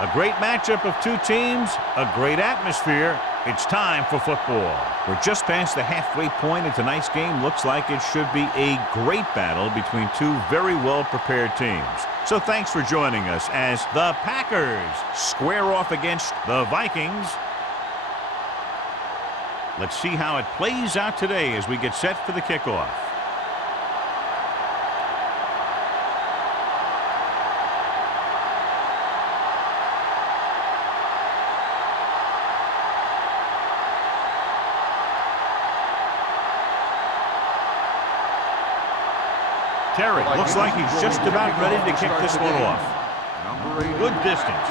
A great matchup of two teams, a great atmosphere. It's time for football. We're just past the halfway point, and tonight's game looks like it should be a great battle between two very well-prepared teams. So thanks for joining us as the Packers square off against the Vikings. Let's see how it plays out today as we get set for the kickoff. Terry looks like he's just about ready to kick this one off. Good distance.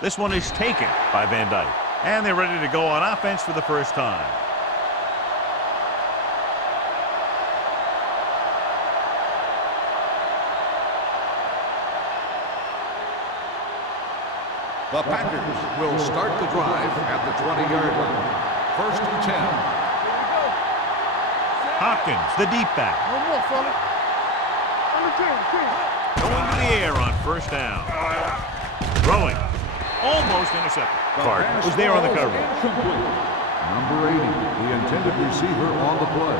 This one is taken by Van Dyke. And they're ready to go on offense for the first time. The Packers will start the drive at the 20-yard line. 1st and 10. Hopkins, the deep back. Going to the air on first down. Throwing. Almost intercepted. Clark was there on the coverage. Number 80, the intended receiver on the play.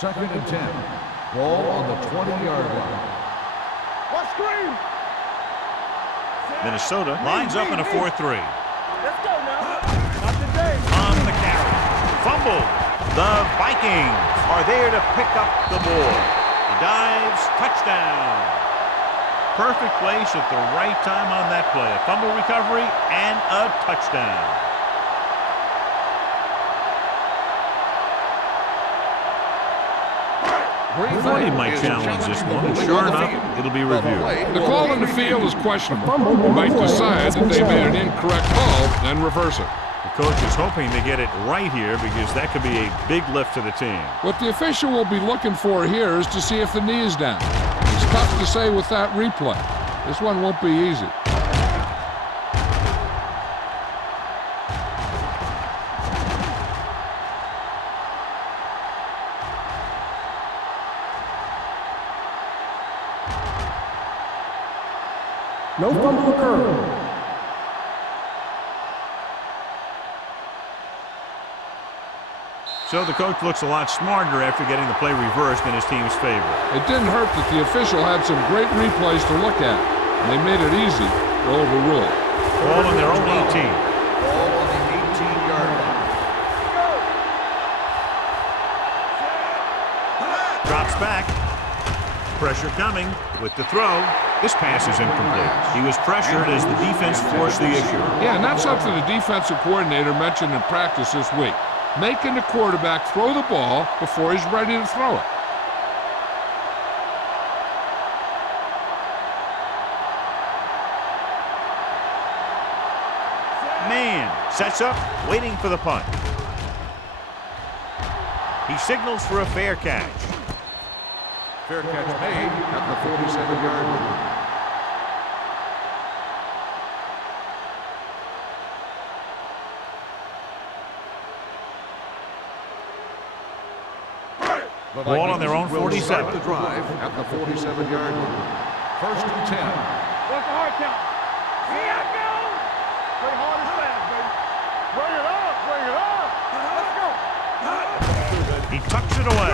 Second and 10. Ball on the 20-yard line. What screen? Minnesota lines up in a 4-3. Let's go now. Not today. On the carry. Fumble. The Vikings are there to pick up the ball. He dives. Touchdown. Perfect place at the right time on that play. A fumble recovery and a touchdown. Thought he might challenge this one. Sure enough, it'll be reviewed. The call in the field is questionable. He might decide that they made an incorrect call and reverse it. The coach is hoping to get it right here because that could be a big lift to the team. What the official will be looking for here is to see if the knee is down. It's tough to say with that replay. This one won't be easy. No fumble occurred. So the coach looks a lot smarter after getting the play reversed in his team's favor. It didn't hurt that the official had some great replays to look at. And they made it easy to overrule. Ball on their own 18. Ball on the 18-yard line. Drops back. Pressure coming with the throw. This pass is incomplete. He was pressured as the defense forced the issue. Yeah, and that's something the defensive coordinator mentioned in practice this week. Making the quarterback throw the ball before he's ready to throw it. Man sets up, waiting for the punt. He signals for a fair catch. Fair catch made at the 47-yard line. The Ball on their own 47. Start the drive at the 47-yard line. 1st and 10. What's the hard count? Here I go. Play hard and fast, baby. Bring it up. Bring it up. Let's go. He tucks it away.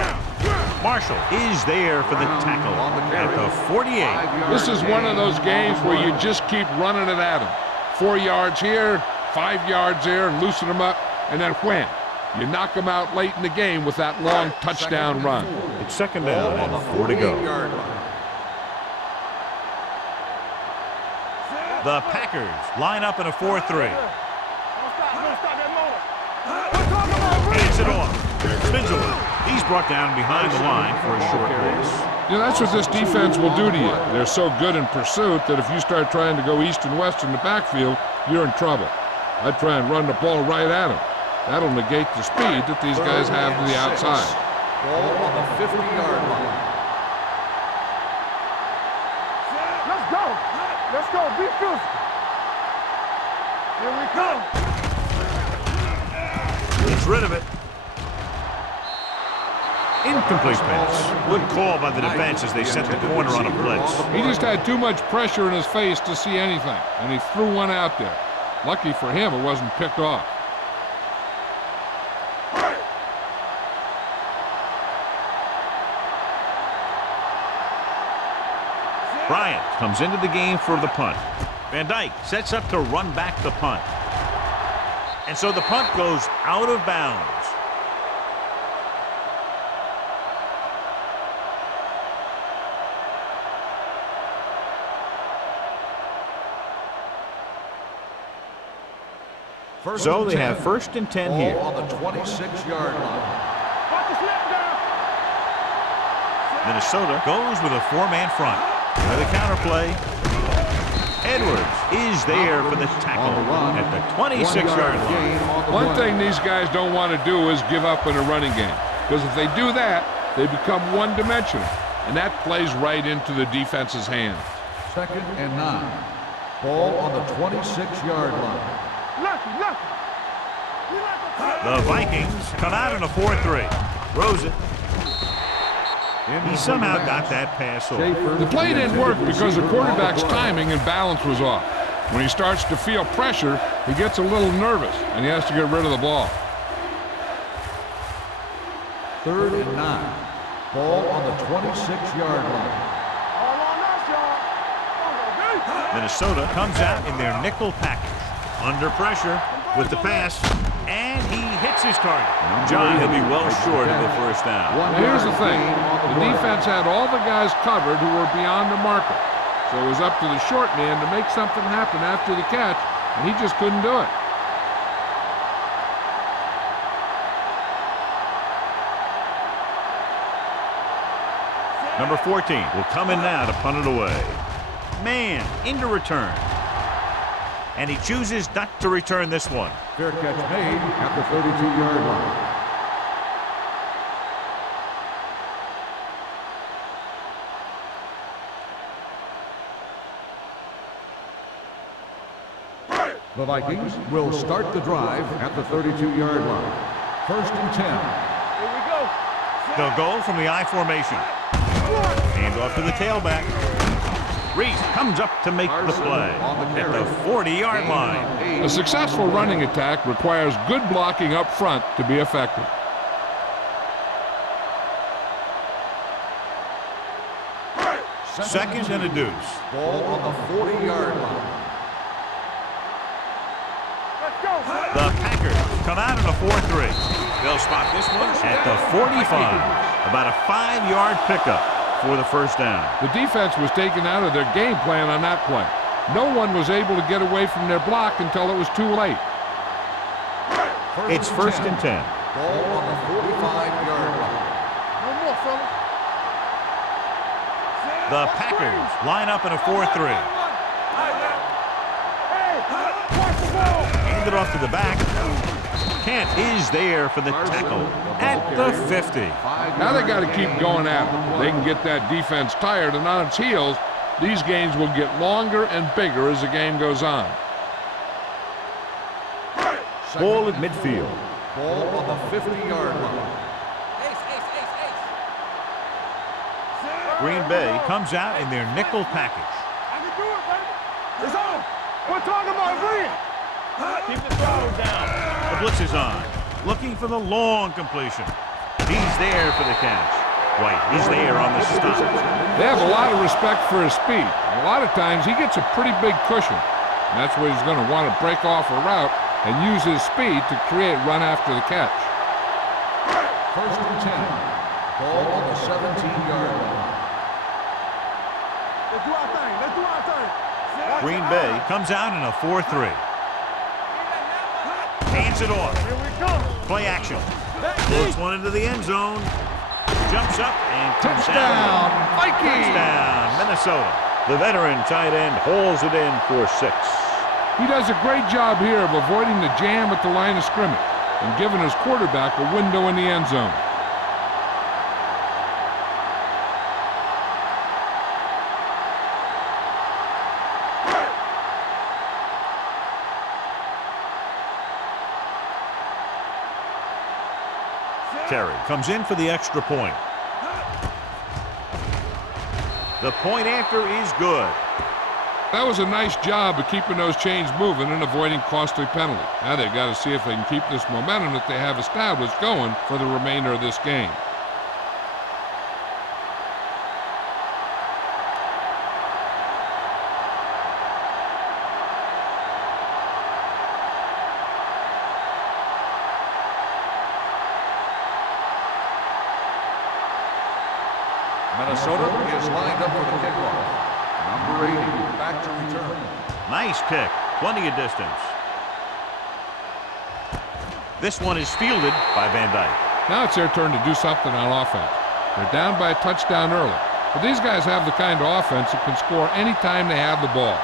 Marshall is there for the tackle at the 48. This is one of those games where you just keep running it at him. 4 yards here, 5 yards there, and loosen them up, and then wham. You knock them out late in the game with that long touchdown run. It's second down and 4 to go. The Packers line up in a 4-3. Hands it off. Spins away. He's brought down behind the line for a short pass. You know, that's what this defense will do to you. They're so good in pursuit that if you start trying to go east and west in the backfield, you're in trouble. I'd try and run the ball right at them. That'll negate the speed that these guys have to the outside. Ball on the 50-yard line. Let's go. Let's go. Be physical. Here we come. Gets rid of it. Incomplete pass. Good call by the defense as they set the corner on a blitz. He just had too much pressure in his face to see anything, and he threw one out there. Lucky for him, it wasn't picked off. Bryant comes into the game for the punt. Van Dyke sets up to run back the punt. And so the punt goes out of bounds. So they have 1st and 10 here. On the 26-yard line. Minnesota goes with a 4-man front. By the counter play. Edwards is there for the tackle at the 26-yard line. One thing these guys don't want to do is give up in a running game, because if they do that, they become one-dimensional, and that plays right into the defense's hands. 2nd and 9. Ball on the 26-yard line. The Vikings come out in a 4-3. Rosen. He somehow got that pass over. The play didn't work because the quarterback's timing and balance was off. When he starts to feel pressure, he gets a little nervous, and he has to get rid of the ball. 3rd and 9. Ball on the 26-yard line. Minnesota comes out in their nickel package. Under pressure with the pass, and he hits his target. John, he'll be well short of the 1st down. Now here's the thing. The defense had all the guys covered who were beyond the marker. So it was up to the short man to make something happen after the catch, and he just couldn't do it. Number 14 will come in now to punt it away. Man into return. And he chooses not to return this one. Fair catch made at the 32-yard line. The Vikings will start the drive at the 32-yard line. 1st and 10. Here we go. They'll go from the I formation. Hand off to the tailback. Reese comes up to make the play at the 40-yard line. A successful running attack requires good blocking up front to be effective. Second and a deuce. Ball on the 40-yard line. Let's go. The Packers come out in a 4-3. They'll spot this one at the 45. About a 5-yard pickup for the 1st down. The defense was taken out of their game plan on that play. No one was able to get away from their block until it was too late. It's 1st and 10. Ball on the 45-yard line. No more, fellas. The Packers line up in a 4-3. Hey, watch the ball. Hand it off to the back. Kent is there for the tackle at the 50. Now they got to keep going at it. They can get that defense tired and on its heels. These games will get longer and bigger as the game goes on. Ball at midfield. Ball on the 50-yard line. Green Bay comes out in their nickel package. I can do it, baby. It's on. We're talking about win. Keep the throttle down. The blitz is on. Looking for the long completion. He's there for the catch. White is there on the stop. They have a lot of respect for his speed. A lot of times he gets a pretty big cushion. And that's where he's going to want to break off a route and use his speed to create run after the catch. 1st and 10. Ball on the 17-yard line. Let's do our thing. Let's do our thing. Green Bay comes out in a 4-3. Hands it off. Here we come. Play action. Throws one into the end zone. Jumps up and comes Touchdown, down. Vikings! Touchdown, Minnesota. The veteran tight end hauls it in for 6. He does a great job here of avoiding the jam at the line of scrimmage and giving his quarterback a window in the end zone. Terry comes in for the extra point. The point after is good. That was a nice job of keeping those chains moving and avoiding costly penalties. Now they've got to see if they can keep this momentum that they have established going for the remainder of this game. Minnesota is lined up for the kickoff. Number 80, back to return. Nice kick. Plenty of distance. This one is fielded by Van Dyke. Now it's their turn to do something on offense. They're down by a touchdown early. But these guys have the kind of offense that can score anytime they have the ball.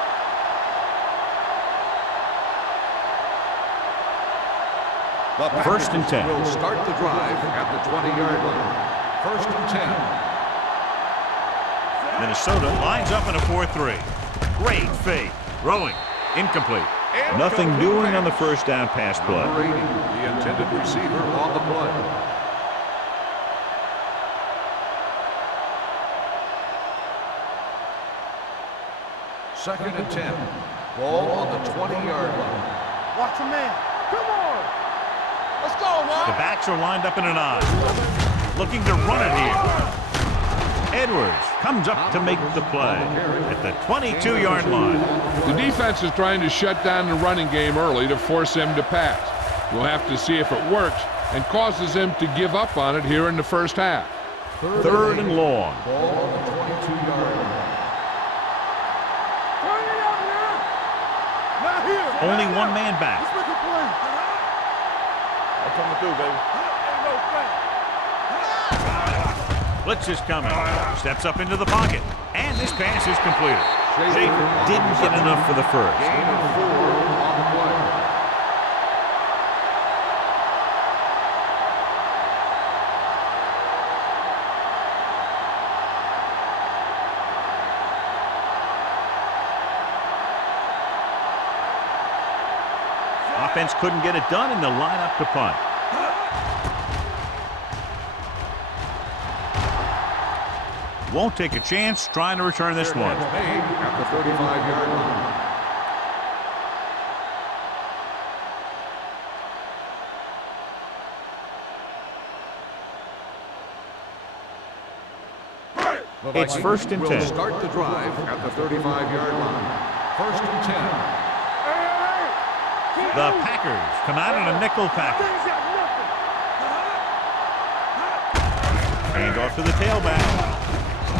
The First and 10. Will start the drive at the 20-yard line. First and 10. Minnesota lines up in a 4-3. Great fake. Throwing. Incomplete. Nothing doing on the first down pass play. Number 80, the intended receiver on the play. Second and 10. Ball on the 20-yard line. Watch a man. Come on. Let's go, man. The backs are lined up in an I. Looking to run it here. Edwards comes up to make the play at the 22-yard line. The defense is trying to shut down the running game early to force him to pass. We'll have to see if it works and causes him to give up on it here in the first half. Third and long. Ball on the 22-yard line. Turn it up now. Not here. Only one man back. Let's make a play. That's what I'm going to do, baby. Ain't no thing. Blitz is coming. Steps up into the pocket. And this pass is completed. Schaefer didn't get enough for the first. Gain of 4 on the play. Offense couldn't get it done, and they'll line up to punt. Won't take a chance trying to return this one. Made at the 35-yard line. It's first and 10. Will start the drive at the 35-yard line. First and 10. The Packers come out in a nickel package. Hand off to the tailback.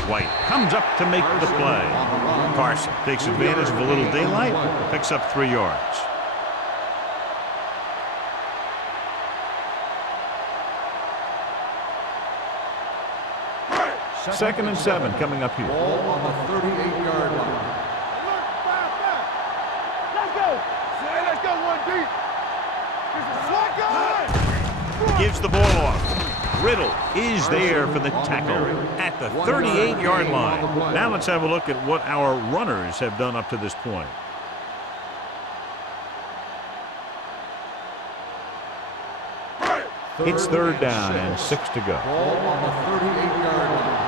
White comes up to make the play. Carson takes advantage of a little daylight, picks up 3 yards. Second and 7 coming up here. Ball on the 38-yard line. Let's go. Hey, let's go one deep. This is slot guy. Gives the ball off. Riddle is there for the tackle at the 38-yard line. Now let's have a look at what our runners have done up to this point. It's third down and 6 to go. Ball on the 38-yard line.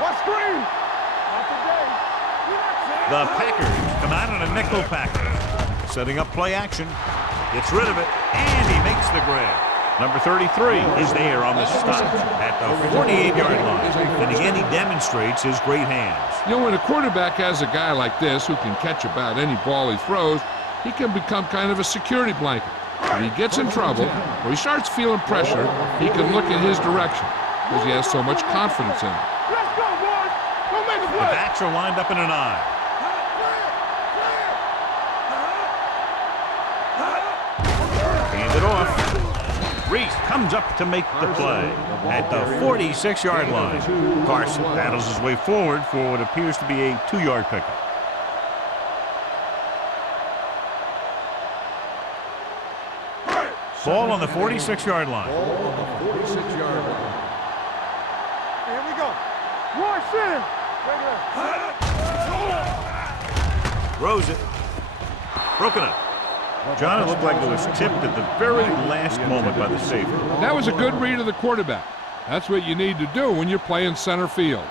What screen? Not today. The Packers come out in a nickel package. Setting up play action. Gets rid of it, and he makes the grab. Number 33 is there on the stop at the 48-yard line. And again, he demonstrates his great hands. You know, when a quarterback has a guy like this who can catch about any ball he throws, he can become kind of a security blanket. If he gets in trouble or he starts feeling pressure, he can look in his direction because he has so much confidence in him. Let's go, boys. Go make a The play. backs are lined up in an I. Hand it off. Reese comes up to make the play at the 46-yard line. Carson battles his way forward for what appears to be a 2-yard pickup. Ball on the 46-yard line. Ball on the 46-yard line. Here we go. Rush in. Throws it. Broken up. John, it looked like it was tipped at the very last moment by the safety. That was a good read of the quarterback. That's what you need to do when you're playing center field.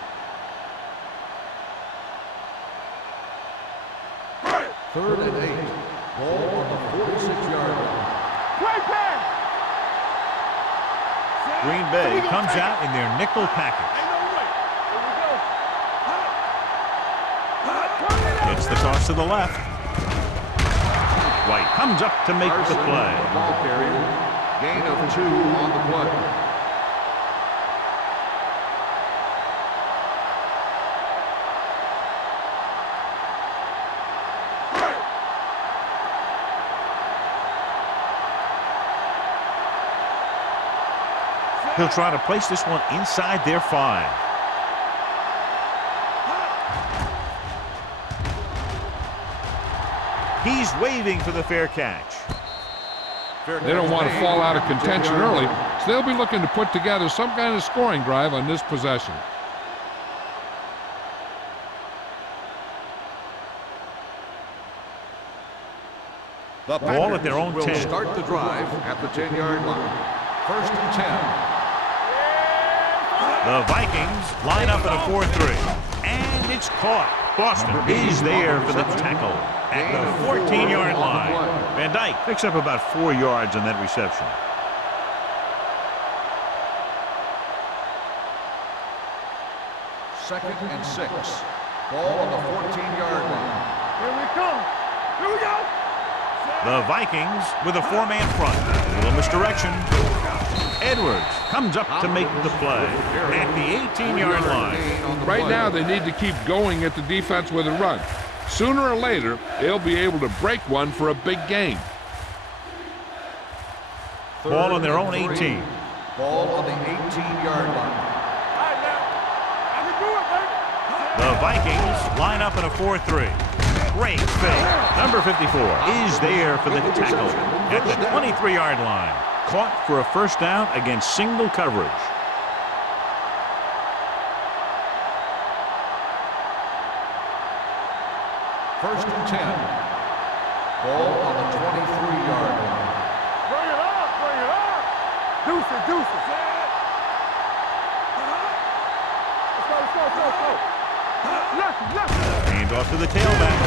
Green Bay comes out in their nickel package. It's the toss to the left. White comes up to make the play. Ball carrier. Gain of 2 on the play. He'll try to place this one inside their 5. He's waving for the fair catch. They don't want to fall out of contention early, so they'll be looking to put together some kind of scoring drive on this possession. The Ball at their own 10. Will start the drive at the 10-yard line. First and 10. The Vikings line up in a 4-3. And it's caught. Boston is there for the tackle at the 14-yard line. Van Dyke picks up about 4 yards on that reception. Second and 6. Ball on the 14-yard line. Here we come. Here we go. The Vikings with a 4-man front. A little misdirection. Edwards comes up to make the play at the 18-yard line. Right now, they need to keep going at the defense with a run. Sooner or later, they'll be able to break one for a big gain. Ball on their own 18. Ball on the 18-yard line. The Vikings line up in a 4-3. Great fake. Number 54 is there for the tackle at the 23-yard line. Caught for a first down against single coverage. First and 10. Ball on the 23-yard line. Bring it up. Bring it up. Deuces. Deuces. Let's go. Let's go. Let's go. Let's go. Left. Hand off to the tailback.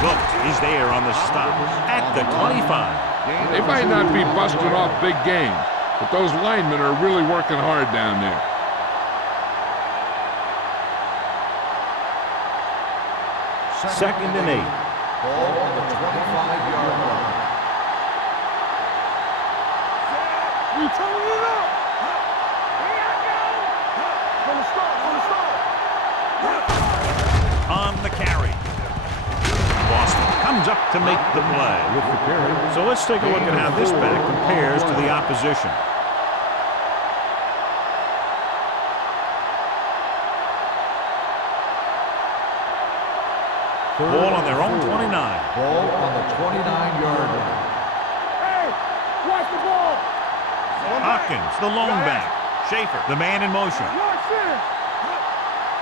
Wilkes is there on the stop at the 25. They might not be busting off big games, but those linemen are really working hard down there. Second and 8. Ball on the 25-yard line. We turn it up. Here I go. From the start. On the carry. Boston comes up to make the play. So let's take a look at how this back compares to the opposition. Ball on their own 29. Ball on the 29-yard line. Hey, watch the ball. Hopkins, the lone back. Schaefer, the man in motion. Watch it.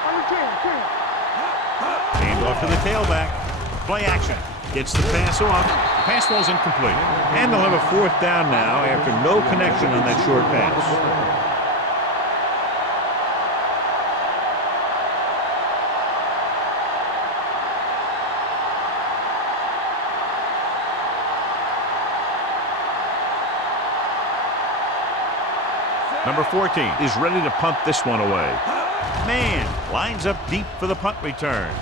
On the 10. Hand off to the tailback. Play action. Gets the pass off. Pass ball's incomplete. And they'll have a 4th down now after no connection on that short pass. Number 14 is ready to punt this one away. Man lines up deep for the punt return.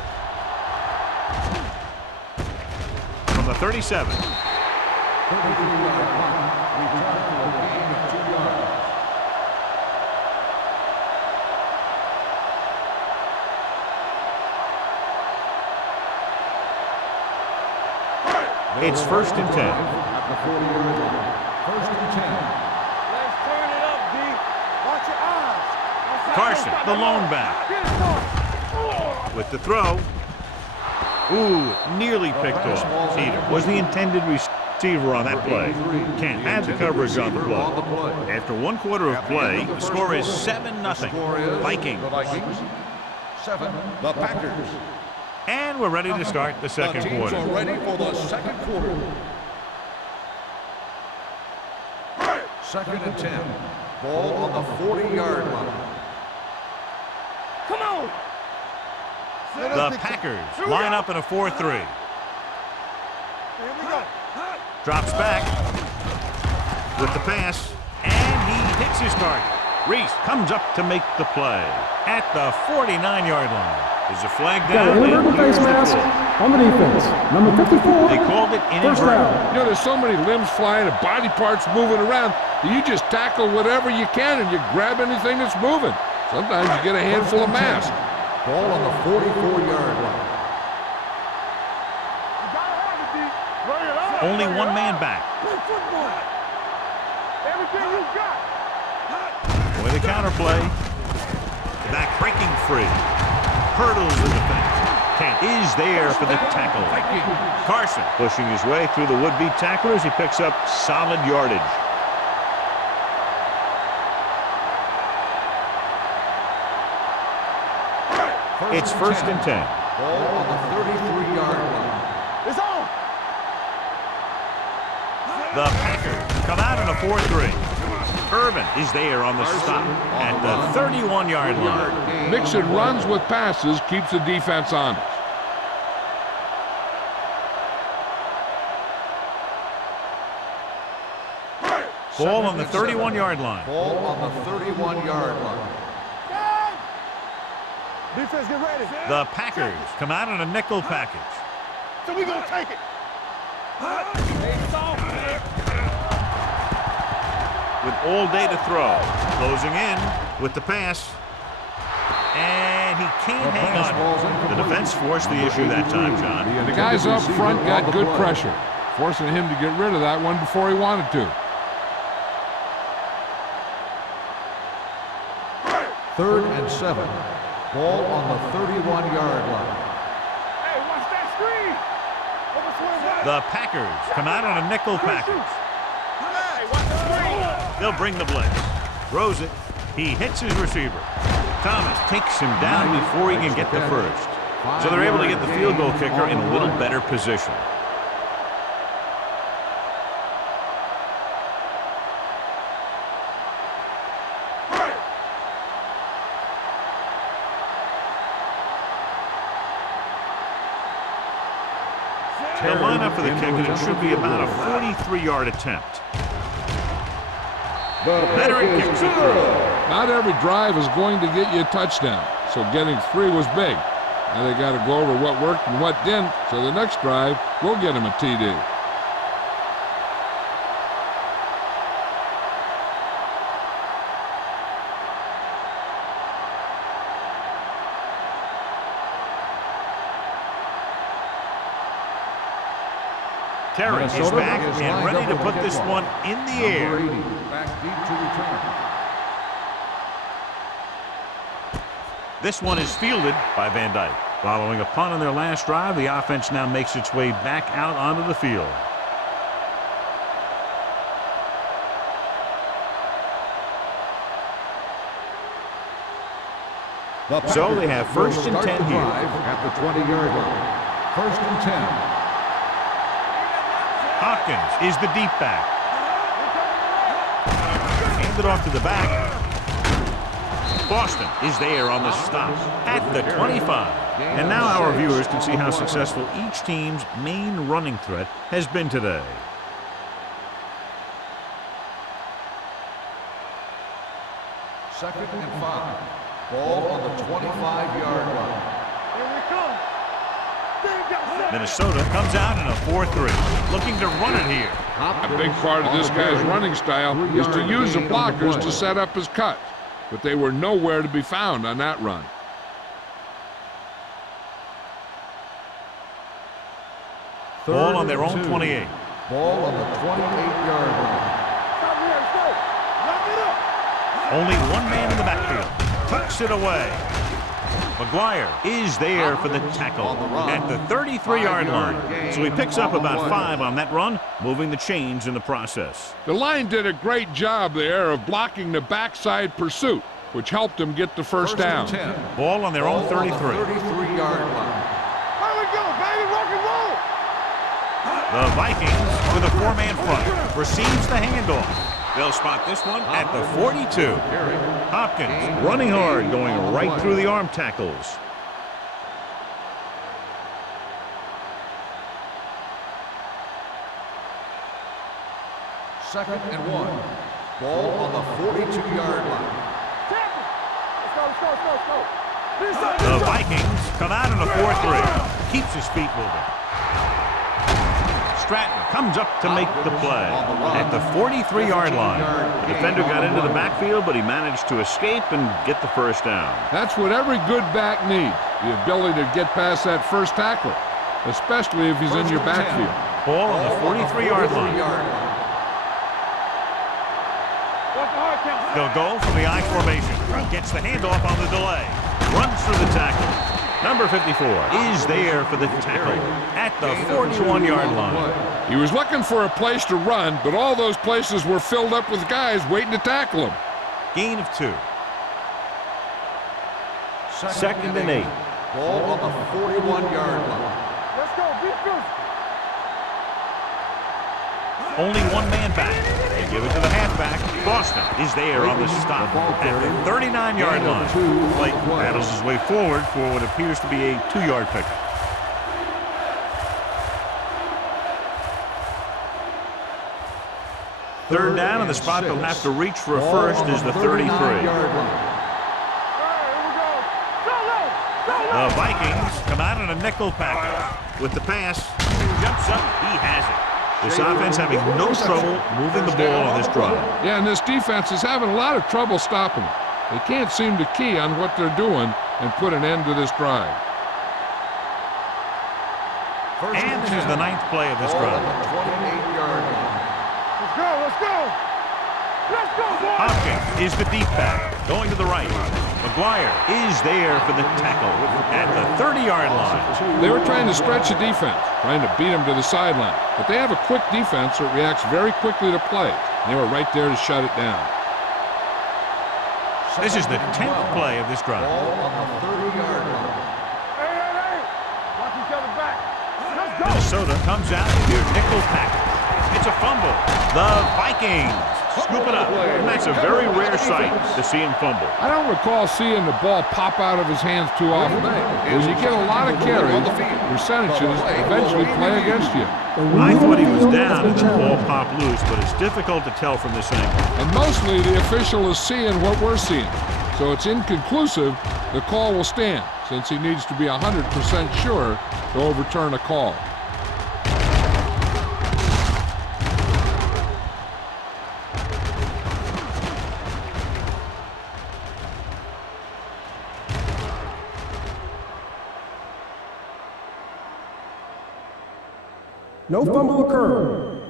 From the 37. 33-yard punt. Return for a gain of 2 yards. It's first and 10. At the 40-yard line. First and 10. Let's turn it up, D. Watch your eyes. Carson, the lone back. With the throw. Ooh, nearly picked off. Teeter was the intended receiver on that play. Can't have the coverage on the play. After 1 quarter of play, the score is 7-0. Vikings. The Vikings. 7. The Packers. And we're ready to start the second The teams quarter. are ready for the second quarter. Second and 10. Ball on the 40-yard line. Come on. The Packers line up in a 4-3. Here we go. Drops back with the pass, and he hits his target. Reese comes up to make the play at the 49-yard line. There's a flag Got down. an inadvertent face mask on the defense. Number 54. They called it First inadvertent. down. You know, there's so many limbs flying and body parts moving around that you just tackle whatever you can and you grab anything that's moving. Sometimes you get a handful of mass. Ball on the 44-yard line. You gotta have it, D. Bring it up. Only one man back. Play football. Everything you got. With a counterplay. Back breaking free. Hurdles the defense. Kent is there for the tackle. Carson pushing his way through the would-be tacklers. He picks up solid yardage. It's first and 10. Ball on the 33-yard line. It's on. The Packers come out in a 4-3. Irvin is there on the stop at the 31-yard line. Mixing runs with passes keeps the defense honest. Ball on the 31-yard line. Ball on the 31-yard line. Defense, get ready. The Packers come out in a nickel package. So we gonna take it. With all day to throw. Closing in with the pass. And he can't hang on. The defense forced the issue that time, John. The guys up front got good pressure, forcing him to get rid of that one before he wanted to. Third and 7. Ball on the 31-yard line. Hey, watch that screen. The Packers come out on a nickel package. Hey, watch the screen. They'll bring the blitz. Throws it. He hits his receiver. Thomas takes him down before he can get the first. So they're able to get the field goal kicker in a little better position. They'll line up for the kick, and it should be about a 43-yard attempt. Veteran kicks it through. Not every drive is going to get you a touchdown, so getting 3 was big. Now they got to go over what worked and what didn't, so the next drive will get him a TD. Terry is back and ready to put this one in the air. Back deep to return. This one is fielded by Van Dyke. Following a punt on their last drive, the offense now makes its way back out onto the field. So they have first and 10 here. At the 20-yard line. First and 10. Hopkins is the deep back. Handed off to the back. Boston is there on the stop at the 25. And now our viewers can see how successful each team's main running threat has been today. Second and 5. Ball on the 25-yard line. Here we come. Minnesota comes out in a 4-3, looking to run it here. A big part of this guy's running style is to use the blockers to set up his cut, but they were nowhere to be found on that run. Ball on their own 28. Ball on the 28-yard line. Only one man in the backfield. Tucks it away. McGuire is there for the tackle at the 33-yard line. So he picks up about 5 on that run, moving the chains in the process. The line did a great job there of blocking the backside pursuit, which helped them get the first down. Ball on their own 33. 33-yard line. Here we go, baby, rock and roll. The Vikings with a 4-man front receives the handoff. They'll spot this one at the 42. Hopkins running hard, going right through the arm tackles. Second and 1. Ball on the 42-yard line. The Vikings come out in a 4-3. Keeps his feet moving. Stratton comes up to make the play at the 43-yard line. The defender got into the backfield, but he managed to escape and get the first down. That's what every good back needs, the ability to get past that first tackler, especially if he's in your backfield. Ball on the 43-yard line. They'll go from the I formation. Gets the handoff on the delay. Runs through the tackle. Number 54 is there for the tackle at the 41-yard line. He was looking for a place to run, but all those places were filled up with guys waiting to tackle him. Gain of 2. Second and 8. Ball on the 41-yard line. Let's go. Defense. Only one man back. They give it to the halfback. Boston is there on the stop at the 39-yard line. Blake battles his way forward for what appears to be a 2-yard pickup. Third down, and the spot they'll have to reach for a first is the 33. The Vikings come out in a nickel package. With the pass, jumps up, he has it. This offense having no trouble moving the ball on this drive. Yeah, and this defense is having a lot of trouble stopping them. They can't seem to key on what they're doing and put an end to this drive. And this is the 9th play of this drive. Let's go. Let's go. Let's go, boys. Hopkins is the deep back, going to the right. McGuire is there for the tackle at the 30-yard line. They were trying to stretch the defense, trying to beat them to the sideline. But they have a quick defense that reacts very quickly to play. They were right there to shut it down. This is the 10th play of this drive. Hey. Watch each other back. Let's go. Minnesota comes out with their nickel package. It's a fumble. The Vikings scoop it up. And that's a very rare sight to see him fumble. I don't recall seeing the ball pop out of his hands too often. When you get a lot of carries, percentages eventually play against you. I thought he was down and the ball popped loose, but it's difficult to tell from this angle. And mostly the official is seeing what we're seeing. So it's inconclusive. The call will stand, since he needs to be 100% sure to overturn a call. No fumble occurred.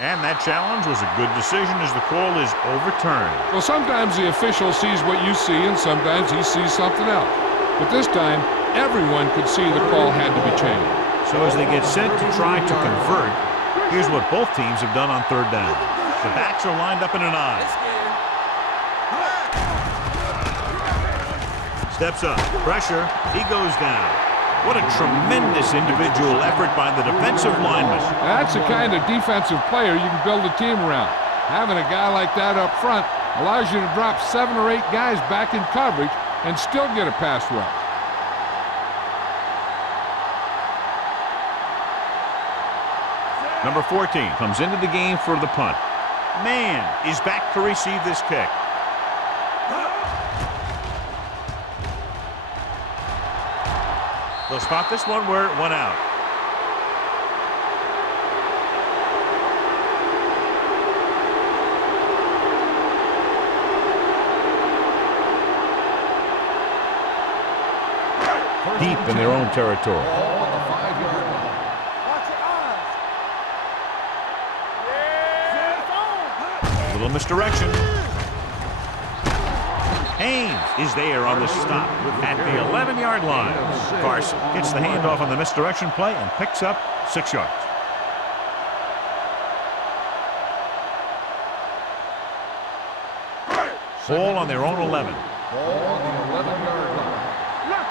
And that challenge was a good decision as the call is overturned. Well, sometimes the official sees what you see, and sometimes he sees something else. But this time, everyone could see the call had to be changed. So as they get set to try to convert, here's what both teams have done on third down. The backs are lined up in an I. Steps up, pressure, he goes down. What a tremendous individual effort by the defensive lineman. That's the kind of defensive player you can build a team around. Having a guy like that up front allows you to drop 7 or 8 guys back in coverage and still get a pass rush. Number 14 comes into the game for the punt. Man is back to receive this kick. They'll spot this one where it went out. Deep in their own territory. Watch your eyes. Yeah. A little misdirection. Haynes is there on the stop at the 11-yard line. Carson gets the handoff on the misdirection play and picks up 6 yards. Ball on their own 11. Ball on the 11-yard line. Left.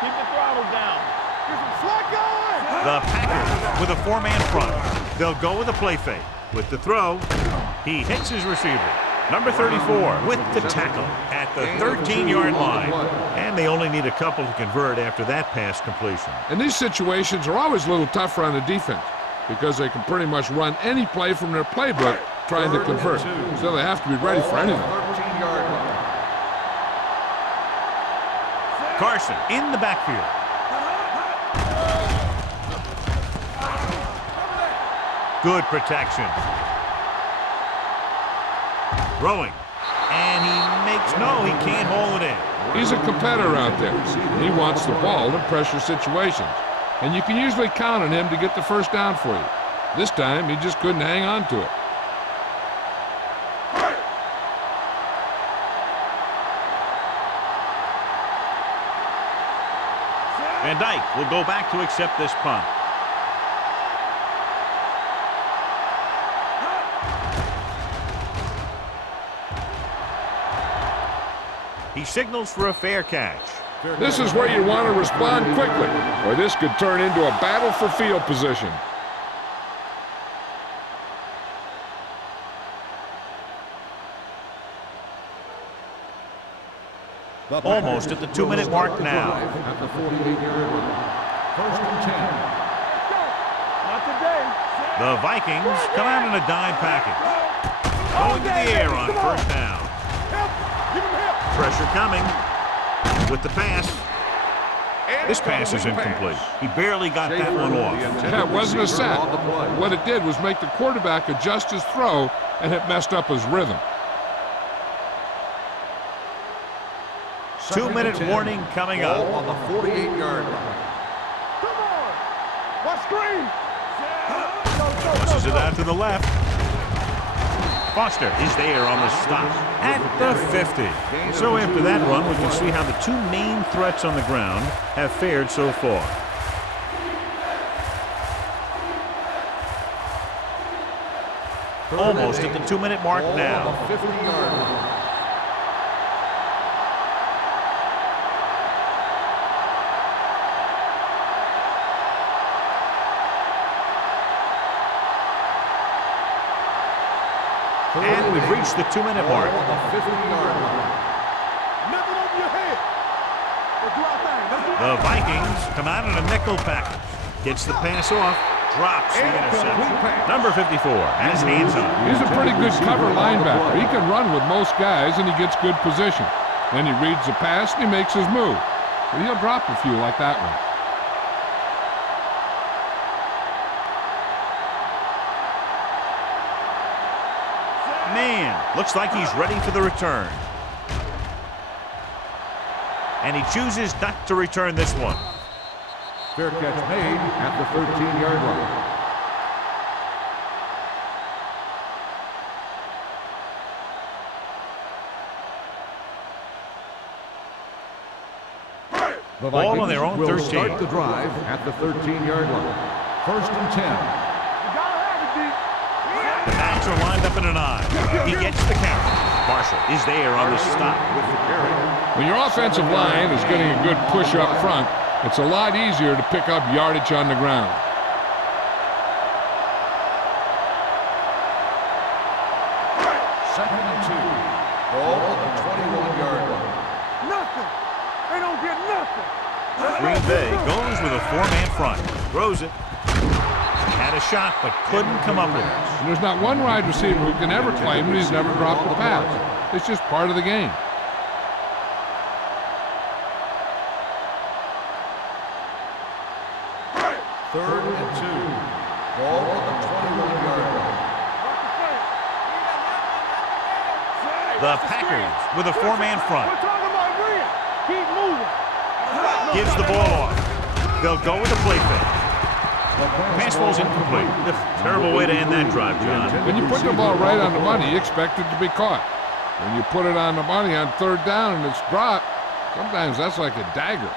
Keep the throttle down. Get some slack going. The Packers with a 4-man front. They'll go with a play fake. With the throw, he hits his receiver. Number 34 with the tackle at the 13-yard line. And they only need a couple to convert after that pass completion. And these situations are always a little tougher on the defense. because they can pretty much run any play from their playbook trying to convert. So they have to be ready for anything. 13-yard line. Carson in the backfield. Good protection. Throwing. And he makes, no, he can't hold it in. He's a competitor out there. He wants the ball in pressure situations. And you can usually count on him to get the first down for you. This time, he just couldn't hang on to it. Van Dyke will go back to accept this punt. He signals for a fair catch. This is where you want to respond quickly, or this could turn into a battle for field position. Almost at the 2-minute mark now. At the 48-yard line. First and 10. Not today. The Vikings come out in a dime package. Going to the air on first down. Help. Give him help. Pressure coming with the pass. This pass is incomplete. He barely got that one off. That wasn't a sack. What it did was make the quarterback adjust his throw, and it messed up his rhythm. 2-minute warning coming up. On the 48-yard line. Come on. What screen? Pushes it out to the left. Foster is there on the stop at the 50. So after that run, we can see how the two main threats on the ground have fared so far. Almost at the 2-minute mark now. On the 50-yard line. And we've reached the 2-minute mark. On the 50-yard line. Nothing over your head. Let's do our thing. Let's do The Vikings come out in a nickel package. Gets the pass off. Drops the interception. Number 54 has hands up. He's a pretty good cover linebacker. He can run with most guys, and he gets good position. Then he reads the pass, and he makes his move. But he'll drop a few like that one. Man, looks like he's ready for the return. And he chooses not to return this one. Fair catch made at the 13-yard line. The Ball on their own will 13. start the drive at the 13-yard line. First and 10. You gotta have it, D. The backs are lined up in an eye. He gets the count. Marshall is there on the stop. With the carry. When your offensive line is getting a good push up front, it's a lot easier to pick up yardage on the ground. Second and 2. Ball on the 21-yard line. Nothing. They don't get nothing. Green Bay goes with a 4-man front. Throws it. Had a shot, but couldn't come up with it. And there's not one wide receiver who can ever claim that he's never dropped a pass. It's just part of the game. Third and 2. Ball on the 21-yard line. The Packers with a 4-man front. We're talking about Rhea. Keep moving. Gives the ball off. They'll go with the play fake. Pass ball's incomplete. Terrible way to end that drive, John. When you put the ball right on the money, you expect it to be caught. When you put it on the money on third down and it's dropped, sometimes that's like a dagger.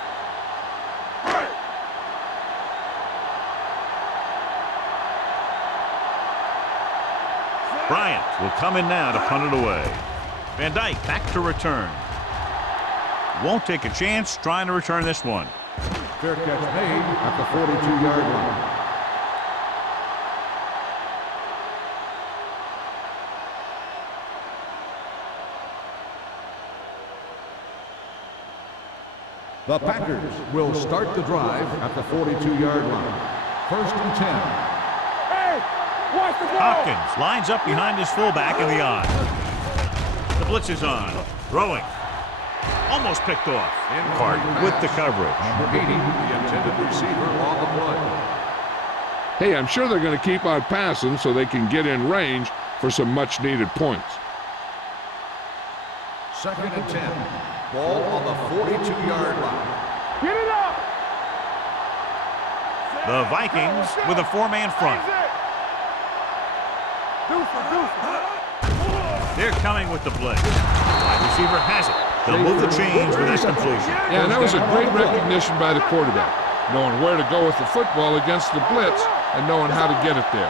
Bryant will come in now to punt it away. Van Dyke back to return. Won't take a chance trying to return this one. Fair catch made at the 42-yard line. The Packers will start the drive at the 42-yard line. First and 10. Watch the ball. Hopkins lines up behind his fullback in the eye. The blitz is on. Throwing. Almost picked off. Hart with the coverage. Number 80, the intended receiver on the play. Hey, I'm sure they're going to keep on passing so they can get in range for some much-needed points. 2nd and 10. Ball on the 42-yard line. Get it up. The Vikings with a four-man front. They're coming with the blitz. Wide receiver has it. They'll move the chains with that completion. Yeah, and that was a great recognition by the quarterback, knowing where to go with the football against the blitz and knowing how to get it there.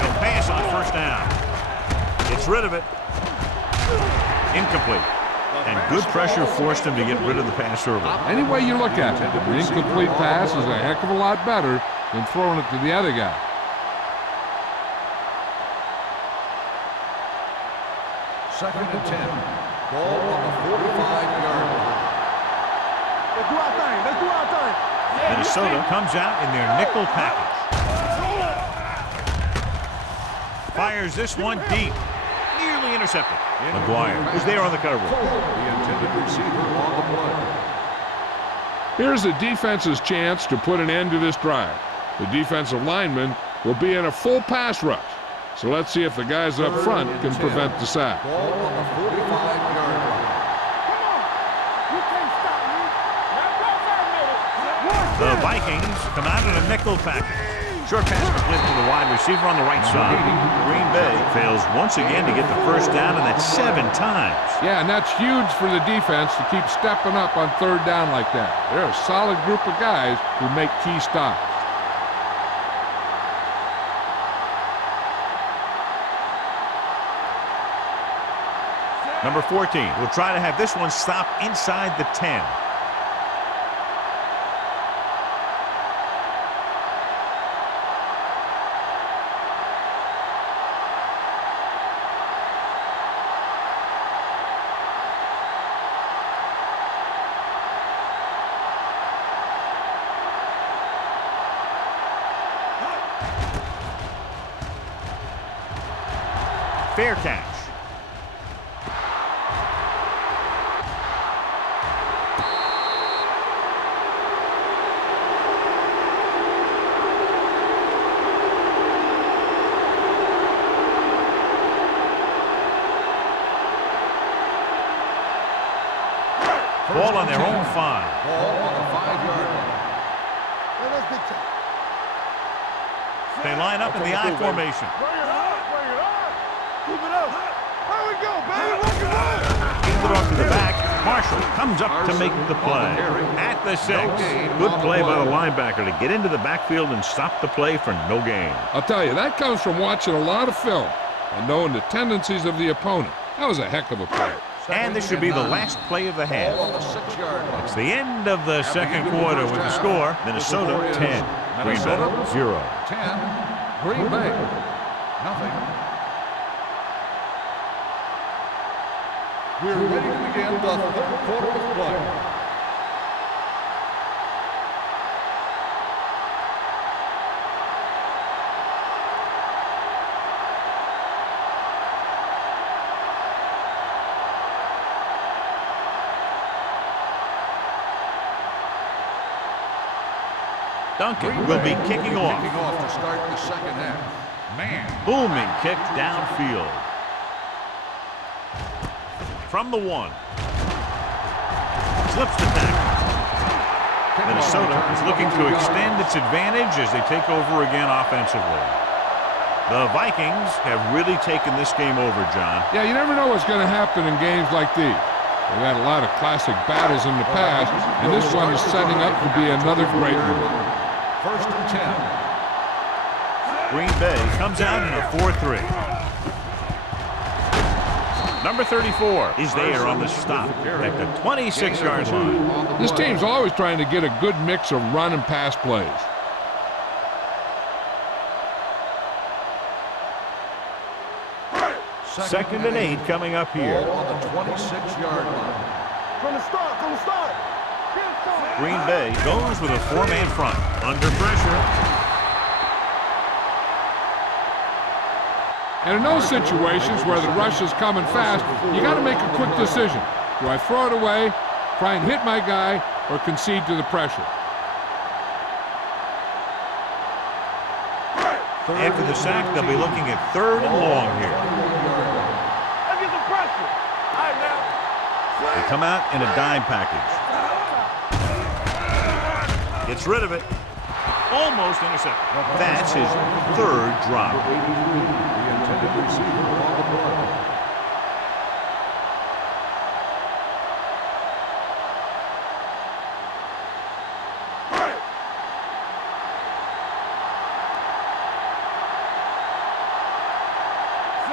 They'll pass on 1st down. Gets rid of it. Incomplete. And good pressure forced him to get rid of the pass early. Any way you look at it, an incomplete pass is a heck of a lot better than throwing it to the other guy. 2nd and 10. Ball on the 45-yard line. Let's do our thing. Let's do our thing. Minnesota comes out in their nickel package. Fires this one deep. Nearly intercepted. McGuire was there on the coverage. The intended receiver on the play. Here's the defense's chance to put an end to this drive. The defensive lineman will be in a full pass rush. So let's see if the guys up front can prevent the sack. Ball on the 45-yard line. Come on. You can't stop me. The Vikings come out in a nickel package. Short pass complete to the wide receiver on the right side. Green Bay fails once again to get the 1st down, and that's 7 times. Yeah, and that's huge for the defense to keep stepping up on 3rd down like that. They're a solid group of guys who make key stops. Number 14 will try to have this one stop inside the 10. Fair catch. Ball on their own 5. Ball on the 5-yard line. They line up in the I formation. Bring it up. Bring it up. Keep it up. There we go, baby. Look at that. Gives it off to the back. Marshall comes up to make the play. At the 6. Good play by the linebacker to get into the backfield and stop the play for no gain. I'll tell you, that comes from watching a lot of film and knowing the tendencies of the opponent. That was a heck of a play. And this should be the last play of the half. Ball on the 6-yard line. It's the end of the 2nd quarter with the score. Minnesota 10. Green Bay 0. 10. Green Bay. Nothing. We're ready to begin the 3rd quarter of play. Duncan will be kicking off. Kicking off to start the 2nd half. Man. Booming kick downfield. From the 1. Slips the tackle. Minnesota is looking to extend its advantage as they take over again offensively. The Vikings have really taken this game over, John. Yeah, you never know what's going to happen in games like these. We've had a lot of classic battles in the past, and this one is setting up to be another great one. 1st and 10. Green Bay comes out in a 4-3. Number 34 is there on the stop at the 26-yard line. This team's always trying to get a good mix of run and pass plays. Second and 8 coming up here. Ball on the 26-yard line. From the start. Green Bay goes with a 4-man front. Under pressure. And in those situations where the rush is coming fast, you got to make a quick decision. Do I throw it away, try and hit my guy, or concede to the pressure? After the sack, they'll be looking at 3rd and long here. Let's get some pressure. All right, now. They come out in a dime package. Gets rid of it. Almost intercepted. That's his 3rd drop. The intended receiver on the play.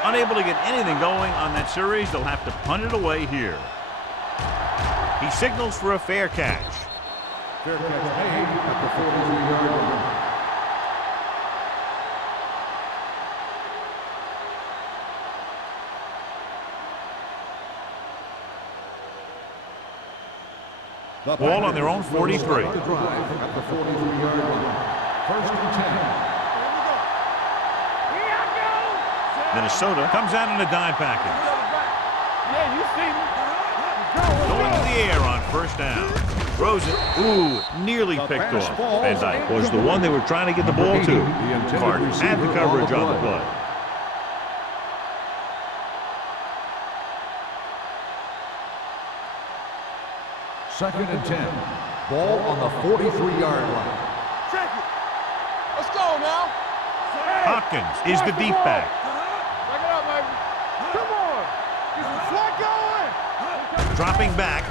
Unable to get anything going on that series, they'll have to punt it away here. He signals for a fair catch. Fair catch made at the 43-yard line. Ball on their own 43. The drive at the 43-yard line. 1st and 10. Minnesota comes out in a dime package. Yeah, you see me. Going to the air on 1st down. Throws it. Ooh, nearly picked off. Van Dyke was the one they were trying to get the ball to. Cardinals had the coverage on the play. Second and 10. Ball on the 43-yard line. Check it. Let's go now. Hopkins is the deep back. Back it up, baby. Come on. Get some slack going. Dropping back.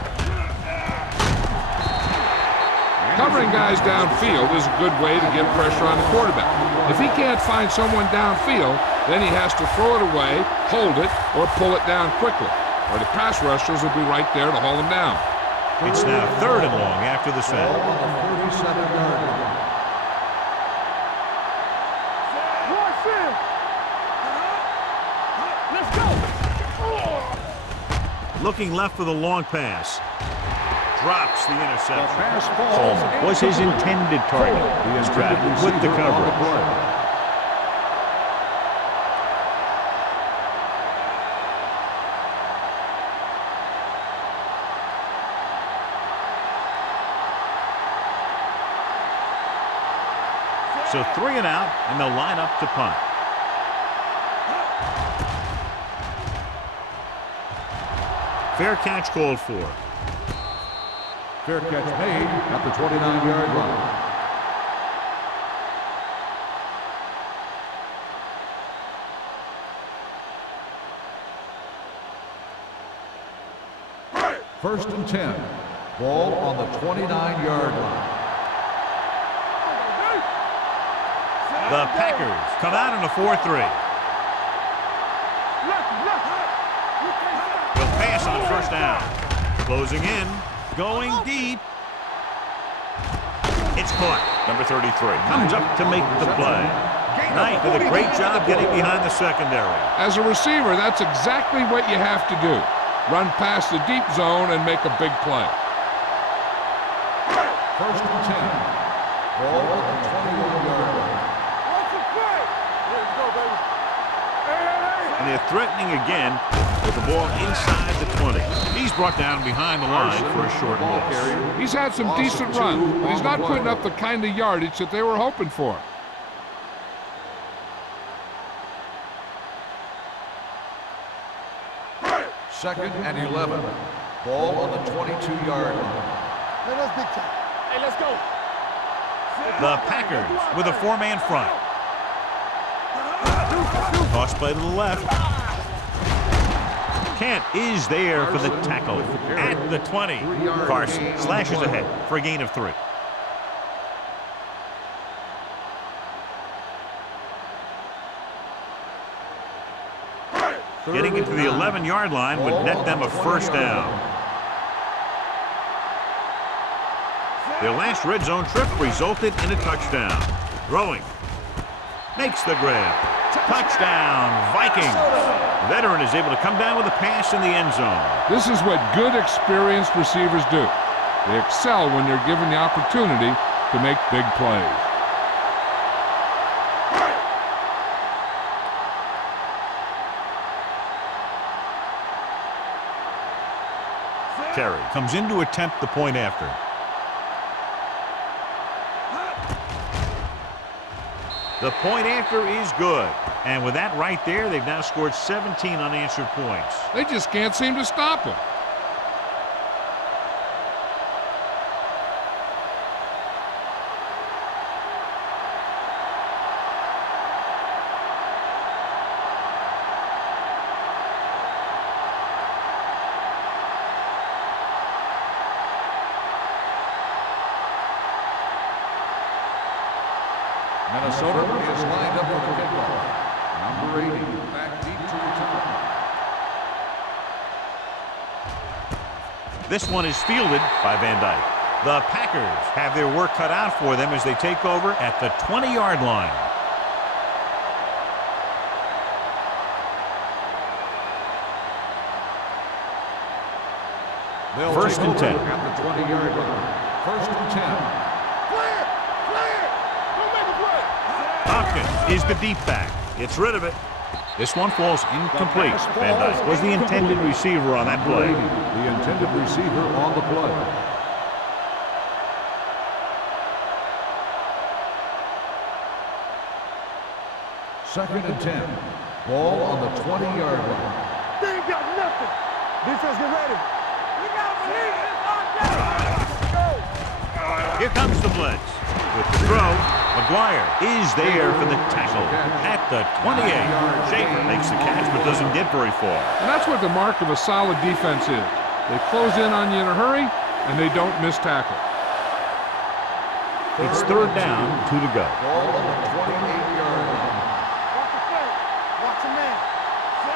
Covering guys downfield is a good way to get pressure on the quarterback. If he can't find someone downfield, then he has to throw it away, hold it, or pull it down quickly. Or the pass rushers will be right there to haul him down. It's now 3rd and long after the sack. Ball on the 47-yard line. Rush in. Let's go. Looking left for the long pass. Drops the The interception. pass falls Coleman was his intended target. Stratton with the coverage. So 3 and out, and they'll line up to punt. Fair catch called for. Fair catch made at the 29-yard line. First and 10. Ball on the 29-yard line. The Packers come out in a 4-3. Will pass on 1st down. Closing in. Going deep. It's caught. Number 33 comes up to make the play. Knight did a great job getting behind the secondary. As a receiver, that's exactly what you have to do. Run past the deep zone and make a big play. First and 10. Ball on the 21-yard line. And they're threatening again with the ball inside the 20. He's brought down behind the line for a short loss. He's had some decent runs, but he's not putting up the kind of yardage that they were hoping for. Second and 11. Ball on the 22-yard line. Hey, let's go. The Packers with a 4-man front. Toss play to the left. Kent is there for the tackle at the 20. Carson slashes ahead for a gain of 3. Getting into the 11-yard line would net them a 1st down. Their last red zone trip resulted in a touchdown. Throwing. Makes the grab. Touchdown, Vikings. The veteran is able to come down with a pass in the end zone. This is what good, experienced receivers do. They excel when they're given the opportunity to make big plays. carry. Comes in to attempt the point after. The point after is good. And with that right there, they've now scored 17 unanswered points. They just can't seem to stop him. Minnesota is lined up for the kickoff. Number 80, back deep to return. This one is fielded by Van Dyke. The Packers have their work cut out for them as they take over at the 20-yard line. First and 10. At the 20-yard line. First and 10. Hopkins is the deep back. Gets rid of it. This one falls incomplete. Van Dyke was the intended receiver on that play. The intended receiver on the play. Second and 10. Ball on the 20-yard line. They ain't got nothing. Defense, get ready. You gotta believe it. Here comes the blitz. With the throw, McGuire is there for the tackle at the 28. Schaefer makes the catch but doesn't get very far. And that's what the mark of a solid defense is. They close in on you in a hurry, and they don't miss tackle. It's third down, 2 to go. Ball on the 28-yard line. Watch a man.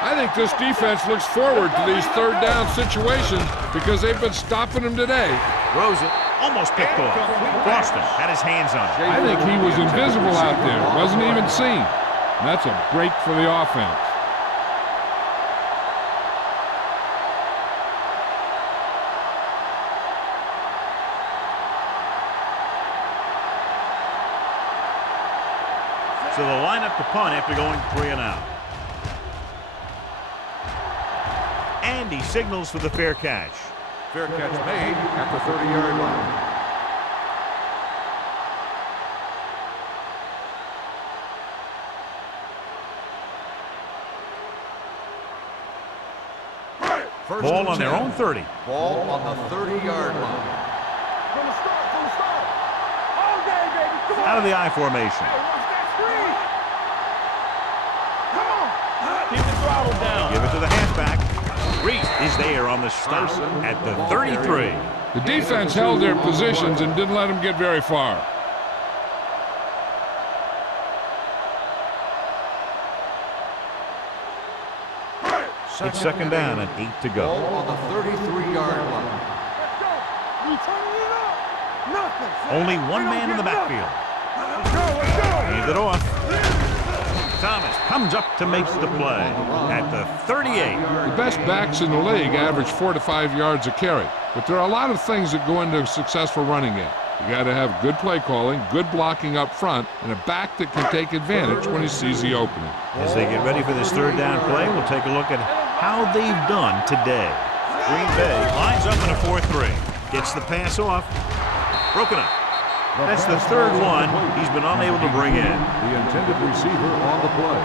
I think this defense looks forward to these third down situations because they've been stopping them today. Throws it. Almost picked off. Boston had his hands on it. I think he was invisible out there. Wasn't even seen. And that's a break for the offense. So they'll line up to punt after going 3 and out. And he signals for the fair catch. Fair catch made at the 30-yard line. Ball on their own 30. Ball on the 30-yard line. From the start. All day, baby. Come on. Out of the I formation. Hey, watch that screen. Come on. Keep the throttle down. Give it to the halfback. Reese is there on the stop at the 33. The defense held their positions and didn't let them get very far. It's second down and 8 to go. Ball on the 33-yard line. Let's go. We turning it up. Nothing. Only one man in the backfield. Let's go. Hand it off. Thomas comes up to make the play at the 38. The best backs in the league average 4 to 5 yards a carry. But there are a lot of things that go into a successful running game. You got to have good play calling, good blocking up front, and a back that can take advantage when he sees the opening. As they get ready for this third down play, we'll take a look at how they've done today. Green Bay lines up in a 4-3. Gets the pass off. Broken up. That's the third one he's been unable to bring in. The intended receiver on the play.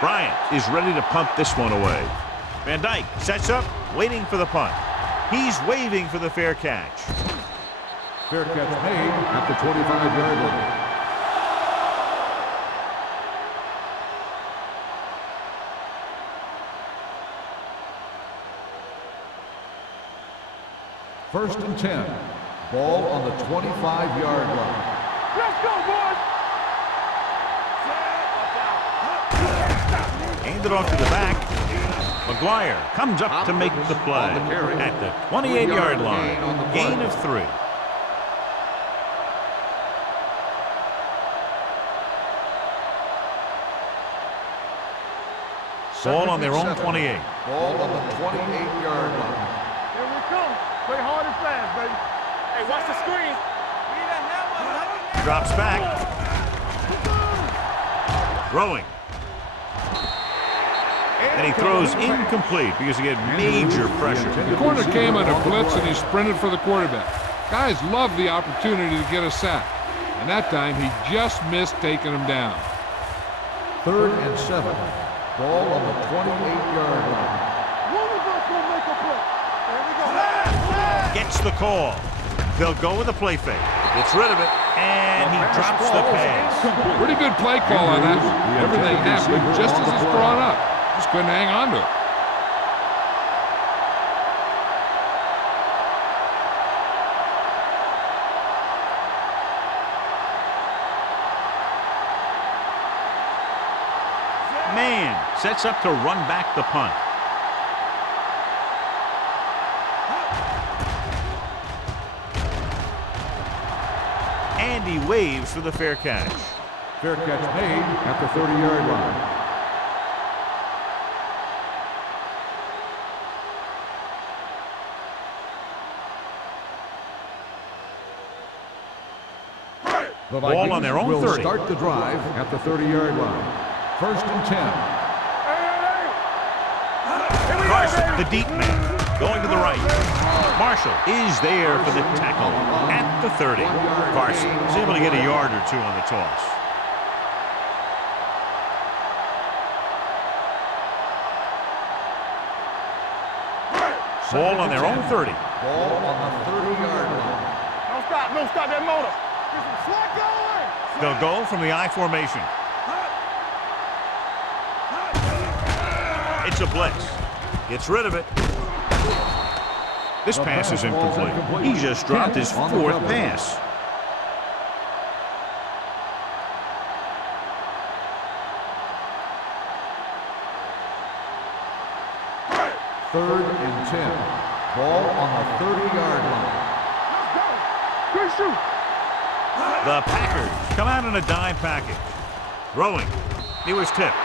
Bryant is ready to punt this one away. Van Dyke sets up, waiting for the punt. He's waving for the fair catch. Fair catch made at the 25-yard line. First and 10. Ball on the 25-yard line. Let's go, boys. Hand it off to the back. McGuire comes up to make the play at the 28-yard line. Gain of 3. Ball on their own 28. Ball on the 28-yard line. Here we come. Play hard and fast, baby. Hey, watch the screen. Drops back. Throwing. And he throws incomplete because he had major pressure. The corner came on a blitz and he sprinted for the quarterback. Guys love the opportunity to get a sack. And that time he just missed taking him down. 3rd and 7. Ball on the 28-yard line. One of us will make a play. There we go. Gets the call. They'll go with a play fake. Gets rid of it, and he drops the pass. Pretty good play call on that one. Everything happened just as it's brought up. Just couldn't hang on to it. Man sets up to run back the punt. And he waves for the fair catch. Fair catch made at the 30-yard line. The Ball on their own will 30. Start the drive at the 30-yard line. 1st and 10. Carson, the deep man, going to the right. Marshall is there for the tackle at the 30. Carson is able to get a yard or two on the toss. Ball on their own 30. Ball on the 30-yard line. Don't stop that motor. Slide going. They'll go from the I formation. It's a blitz. Gets rid of it. This pass is incomplete. He just dropped his 4th pass. Third and 10. Ball on the 30-yard line. Good shoot. The Packers come out in a dime package. Throwing. He was tipped.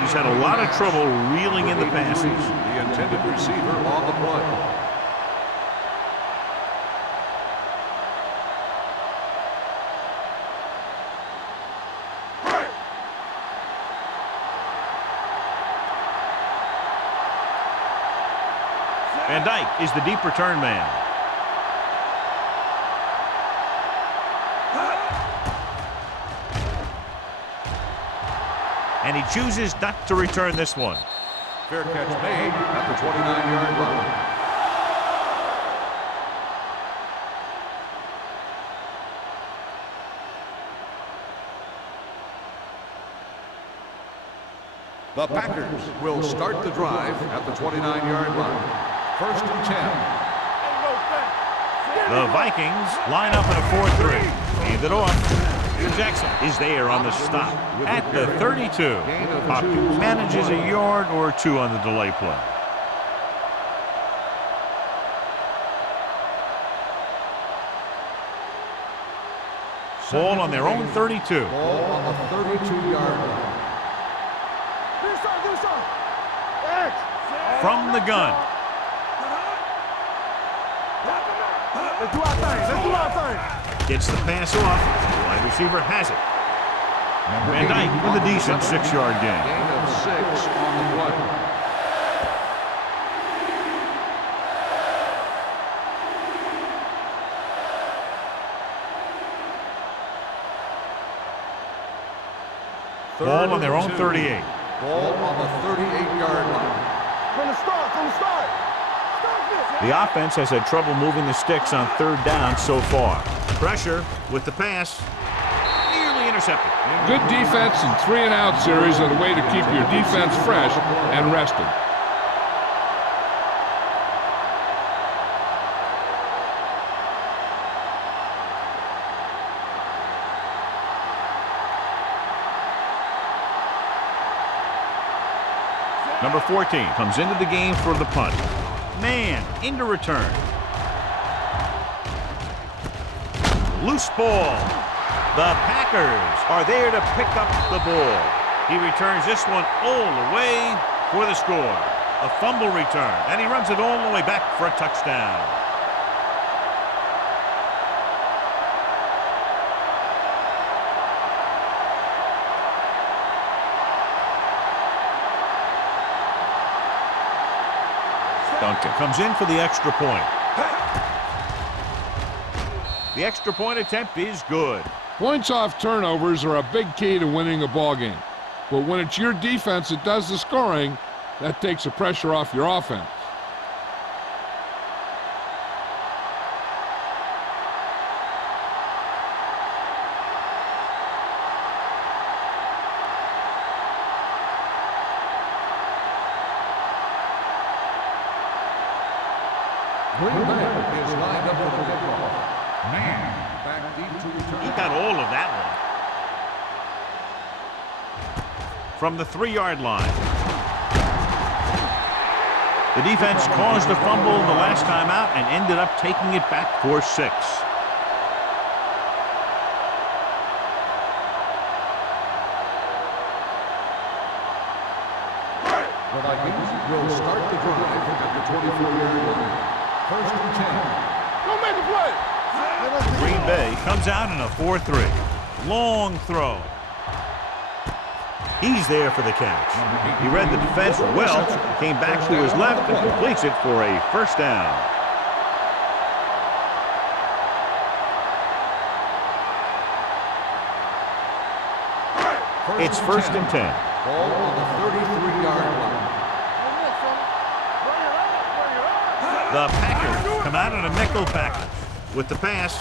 He's had a lot of trouble reeling in the passes. The intended receiver on the play. Van Dyke is the deep return man. And he chooses not to return this one. Fair catch made at the 29-yard line. The Packers will start the drive at the 29-yard line. 1st and 10. The Vikings line up in a 4-3. Hand it off. Jackson is there on the stop at the 32. Hopkins manages a yard or two on the delay play. Ball on their own 32. Ball on the 32-yard line. From the gun. Let's do our thing. Let's do our thing. Gets the pass off. The wide receiver has it. Van Dyke with a decent 6-yard gain. Gain of 6 on the play. Ball on their own 38. Ball on the 38-yard line. From the start. Stop this. The offense has had trouble moving the sticks on 3rd down so far. Pressure with the pass. Nearly intercepted. Good defense and 3-and-out series are the way to keep your defense fresh and rested. Number 14 comes into the game for the punt. Man into return. Loose ball. The Packers are there to pick up the ball. He returns this one all the way for the score. A fumble return, and he runs it all the way back for a touchdown. Duncan comes in for the extra point. The extra point attempt is good. Points off turnovers are a big key to winning a ball game. But when it's your defense that does the scoring, that takes the pressure off your offense. Green Bay is lined up for the kickoff. Man, back deep to return. He got all of that one. From the 3-yard line. The defense caused a fumble the last time out and ended up taking it back for 6. The Vikings will start the drive at the 24-yard line. First and 10. Don't make a play. Green Bay comes out in a 4-3. Long throw. He's there for the catch. He read the defense well, came back to his left and completes it for a first down. It's first and 10. Ball on the 33-yard line. The Packers come out in a nickel package. With the pass,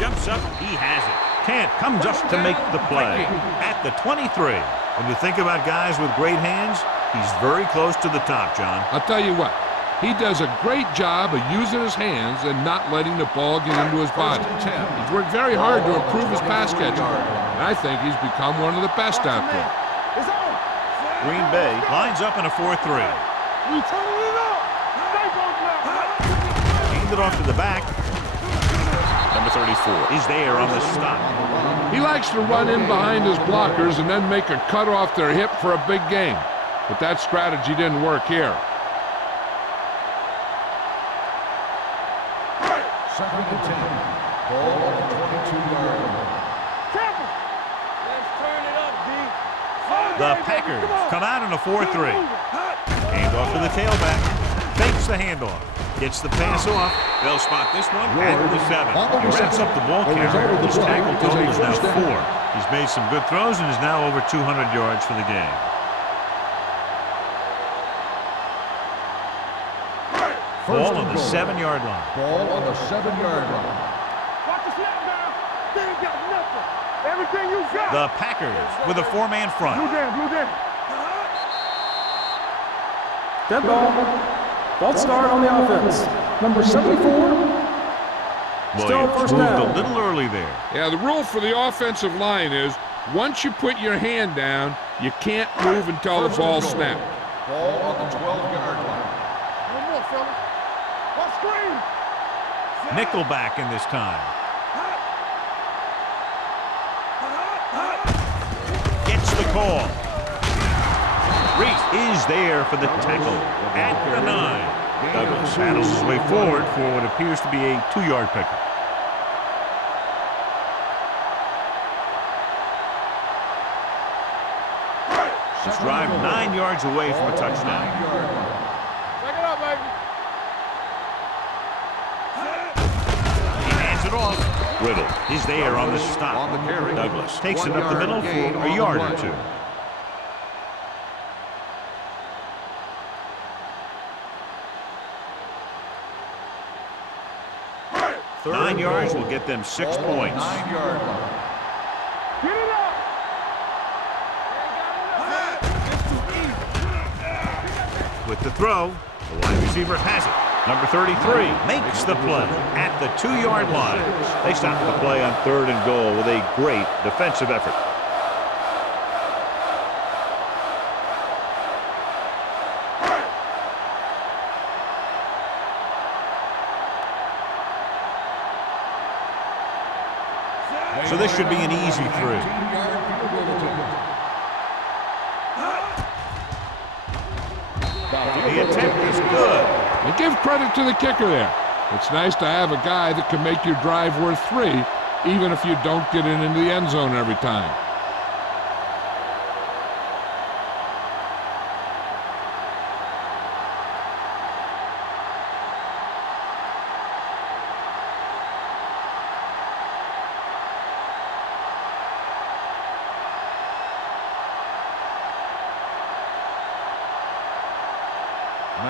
jumps up, he has it. Can't come just to make the play. At the 23. When you think about guys with great hands, he's very close to the top, John. I'll tell you what, he does a great job of using his hands and not letting the ball get into his body. He's worked very hard to improve his pass catching, and I think he's become one of the best out there. Green Bay lines up in a 4-3. We turning it up. Handed it off to the back. Number 34 is there on the stop. He likes to run in behind his blockers and then make a cut off their hip for a big gain. But that strategy didn't work here. Second and 10. Ball on the 22-yard line. Careful. Let's turn it up, D. The Packers come out in a 4-3. Hand off to the tailback. Fakes the handoff. Gets the pass off. They'll spot this one at the 7. He wraps up the ball carrier. His tackle total is now 4. He's made some good throws and is now over 200 yards for the game. Ball on the 7-yard line. Ball on the 7-yard line. Watch the snap down. They ain't got nothing. Everything you got. The Packers with a 4-man front. Blue down, blue down. Dead ball. False start on the offense. Number 74. Still Williams first moved down. a little early there. Yeah, the rule for the offensive line is once you put your hand down, you can't move until the ball snapped. Ball on the 12-yard line. One more, fellas. One screen. Nickelback in this time. Gets the call. Reese is there for the tackle at the 9. Douglas battles his way forward for what appears to be a 2-yard pickup. This drive 9 yards away from a touchdown. Check it out, baby. He hands it off. Riddle is there on the stop. On the carry. Douglas takes it up the 1 middle yard gain for on a the yard or play. 2. Third 9 and yards goal. will get them 6 Ball on the points. 9-yard line. Get it up. With the throw, the wide receiver has it. Number 33 makes the play at the 2-yard line. They stop the play on 3rd and goal with a great defensive effort. So this should be an easy 3. 18-yard field goal attempt. The attempt is good. And give credit to the kicker there. It's nice to have a guy that can make your drive worth 3, even if you don't get it into the end zone every time.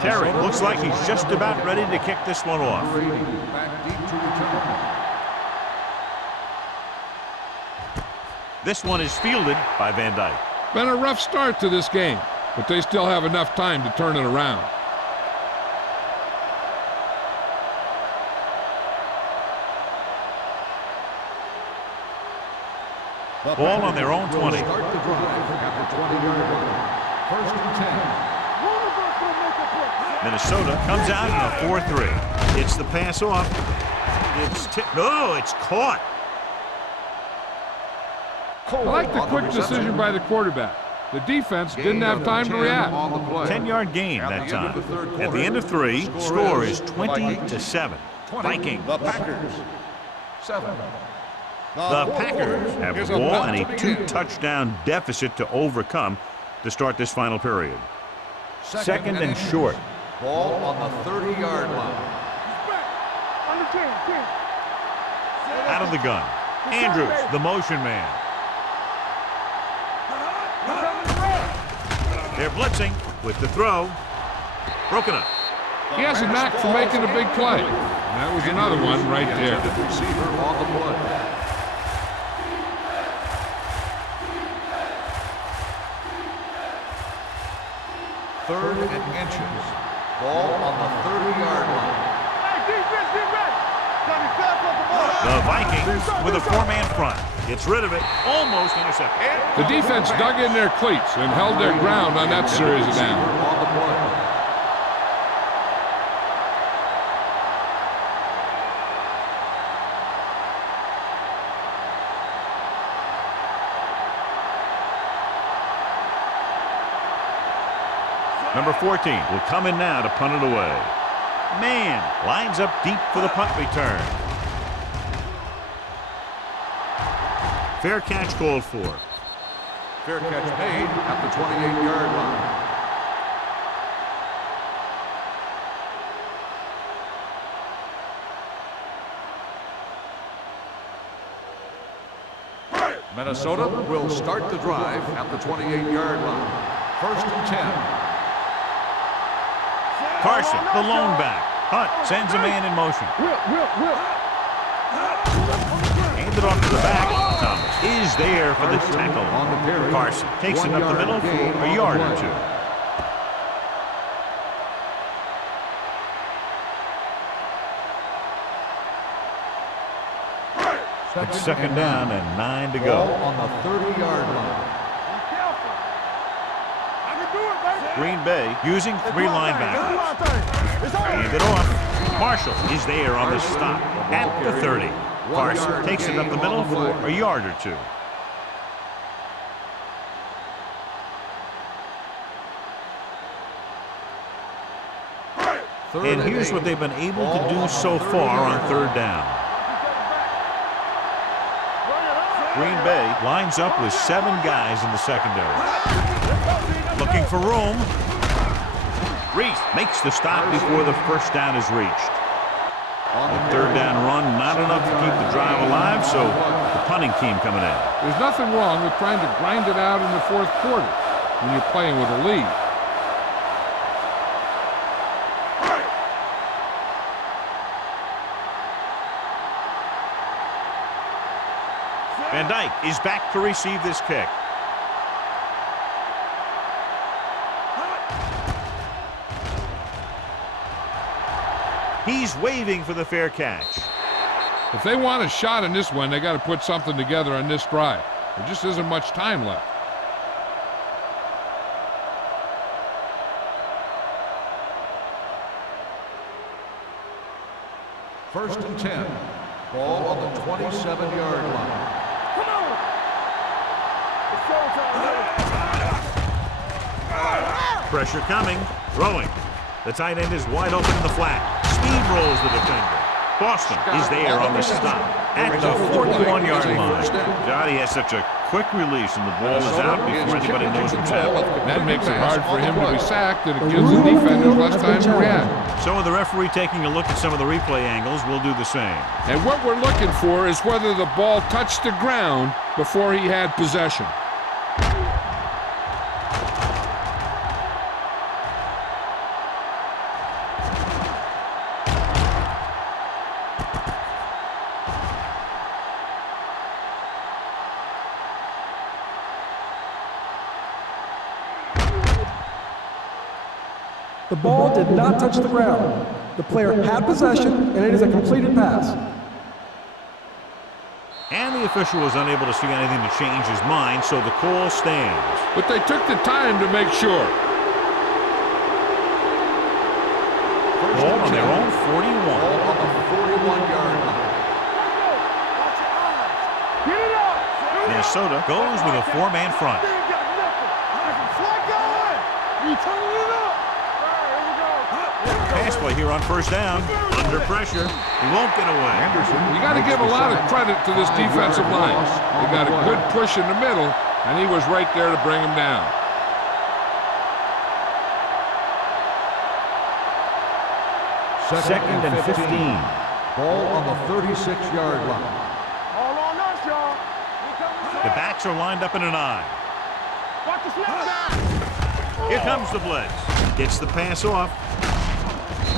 Terry looks like he's just about ready to kick this one off. Back deep to return. This one is fielded by Van Dyke. Been a rough start to this game, but they still have enough time to turn it around. Ball on their own 20. Start the drive at the 20-yard line. First and 10. Minnesota comes out in a 4-3. It's the pass off. It's tipped. No, it's caught. I like the quick decision by the quarterback. The defense didn't have time to react. 10-yard gain that time. At the end of 3, score is 20-7. Vikings. The Packers. 7. The Packers have the ball and a 2-touchdown deficit to overcome to start this final period. Second and short. Ball on the 30-yard line. Out of the gun. Andrews, the motion man. They're blitzing with the throw. Broken up. He has a knack for making a big play. And that was another one right there. Receiver on the play. Third and inches. Ball on the 30-yard line. The Vikings with a 4-man front. Gets rid of it. Almost intercepted. The defense dug in their cleats and held their ground on that series of downs. On the play. Number 14 will come in now to punt it away. Man lines up deep for the punt return. Fair catch called for. Fair catch made at the 28-yard line. Minnesota will start the drive at the 28-yard line. First and 10. Carson, the lone back. Hunt sends a man in motion. Handed off to the back. Thomas is there for the tackle. Carson takes it up the middle for a yard or two. It's second down and 9 to go. On the 30-yard line. Green Bay using 3 linebackers. Hand it off. Marshall is there on the stop at the 30. Carson takes it up the middle for a yard or two. And here's what they've been able to do so far on third down. Green Bay lines up with 7 guys in the secondary. Looking for room. Reese makes the stop before the first down is reached. A third down run, not enough to keep the drive alive, so the punting team coming in. There's nothing wrong with trying to grind it out in the fourth quarter when you're playing with a lead. Van Dyke is back to receive this kick. He's waving for the fair catch. If they want a shot in this one, they got to put something together on this drive. There just isn't much time left. First and 10. Ball on the 27-yard line. Come on! It's showtime, Pressure coming. Throwing. The tight end is wide open in the flat. Steamrolls the defender. Boston is there on the stop at the 41-yard line. God, he has such a quick release, and the ball is out before anybody knows what's happening. That makes it hard for him to be sacked, and it gives the defenders less time to react. So with the referee taking a look at some of the replay angles, we'll do the same. And what we're looking for is whether the ball touched the ground before he had possession. The ball did not touch the ground. The player had possession, and it is a completed pass. And the official was unable to see anything to change his mind, so the call stands. But they took the time to make sure. Ball on their own 41. Ball on the 41-yard line. Minnesota goes with a four-man front. Pass play here on first down. Under pressure. He won't get away. You got to give a lot of credit to this defensive line. They got a good push in the middle, and he was right there to bring him down. Second and 15. Ball on the 36-yard line. All on us, y'all. The backs are lined up in an I. Watch the snap. Here comes the blitz. Gets the pass off.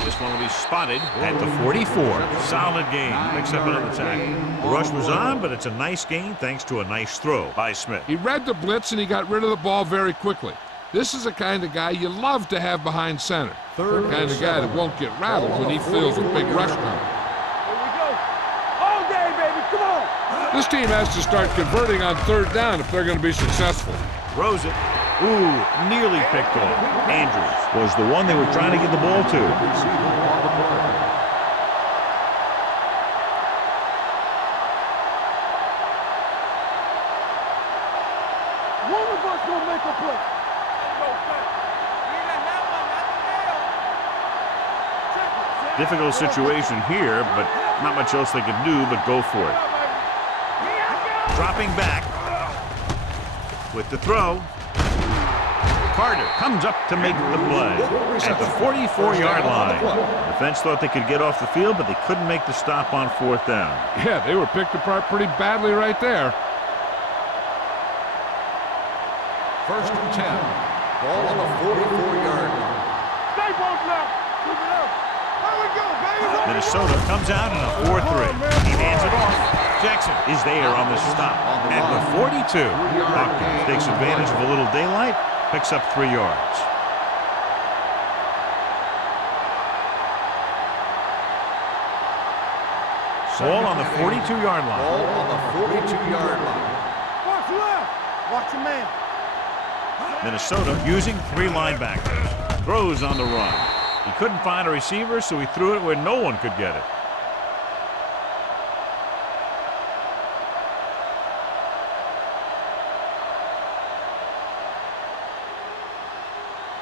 This one will be spotted at the 44. Solid game. Picks up another tackle. The rush was on, but it's a nice gain thanks to a nice throw by Smith. He read the blitz, and he got rid of the ball very quickly. This is the kind of guy you love to have behind center. The kind of guy that won't get rattled when he feels a big rush coming. Here we go. All day, baby. Come on. This team has to start converting on third down if they're going to be successful. Throws it. Ooh, nearly picked off. Andrews was the one they were trying to get the ball to. One of us gonna make a play. Difficult situation here, but not much else they could do but go for it. Dropping back with the throw. Carter comes up to make the play at the 44-yard line. The defense thought they could get off the field, but they couldn't make the stop on fourth down. Yeah, they were picked apart pretty badly right there. First and 10. Ball on the 44-yard line. Stay both left. Keep it up. Here we go, baby. Minnesota comes out in a 4-3. He hands it off. Jackson is there on the stop at the 42. Hopkins takes advantage of a little daylight, picks up 3 yards. Ball on the 42-yard line. Ball on the 42-yard line. Watch left. Watch your man. Minnesota using 3 linebackers. Throws on the run. He couldn't find a receiver, so he threw it where no one could get it.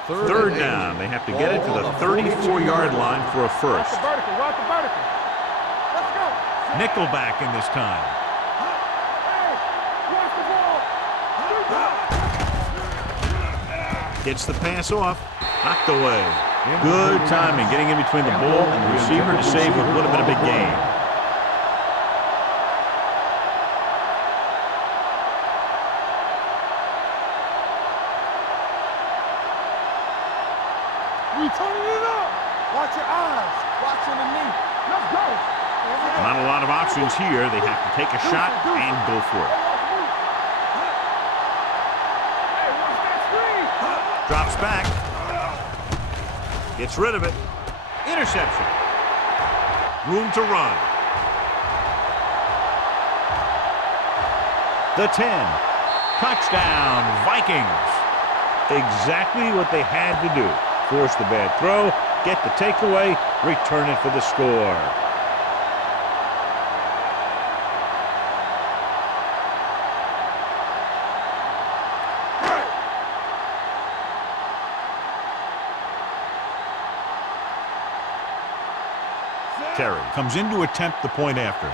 Third down. They have to get it to the 34-yard line for a first. Watch the vertical. Watch the vertical. Let's go. Nickelback in this time. Hey, watch the ball. Gets the pass off. Knocked away. Good timing, getting in between the ball and the receiver to save what would have been a big gain. We turning it up. Watch your eyes. Watch underneath. Let's go. Not a lot of options here. They have to take a shot and go for it. Hey, watch that screen. Drops back. Gets rid of it. Interception. Room to run. The 10. Touchdown, Vikings. Exactly what they had to do. Force the bad throw, get the takeaway, return it for the score. Terry comes in to attempt the point after.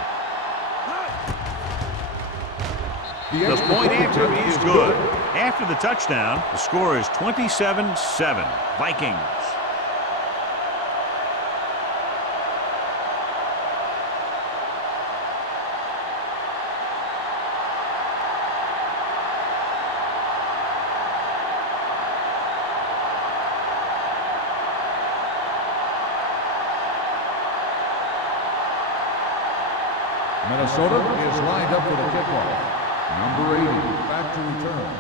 The point after is good. After the touchdown, the score is 27-7. Vikings. Minnesota is lined up for the kickoff. Number 80, back to return.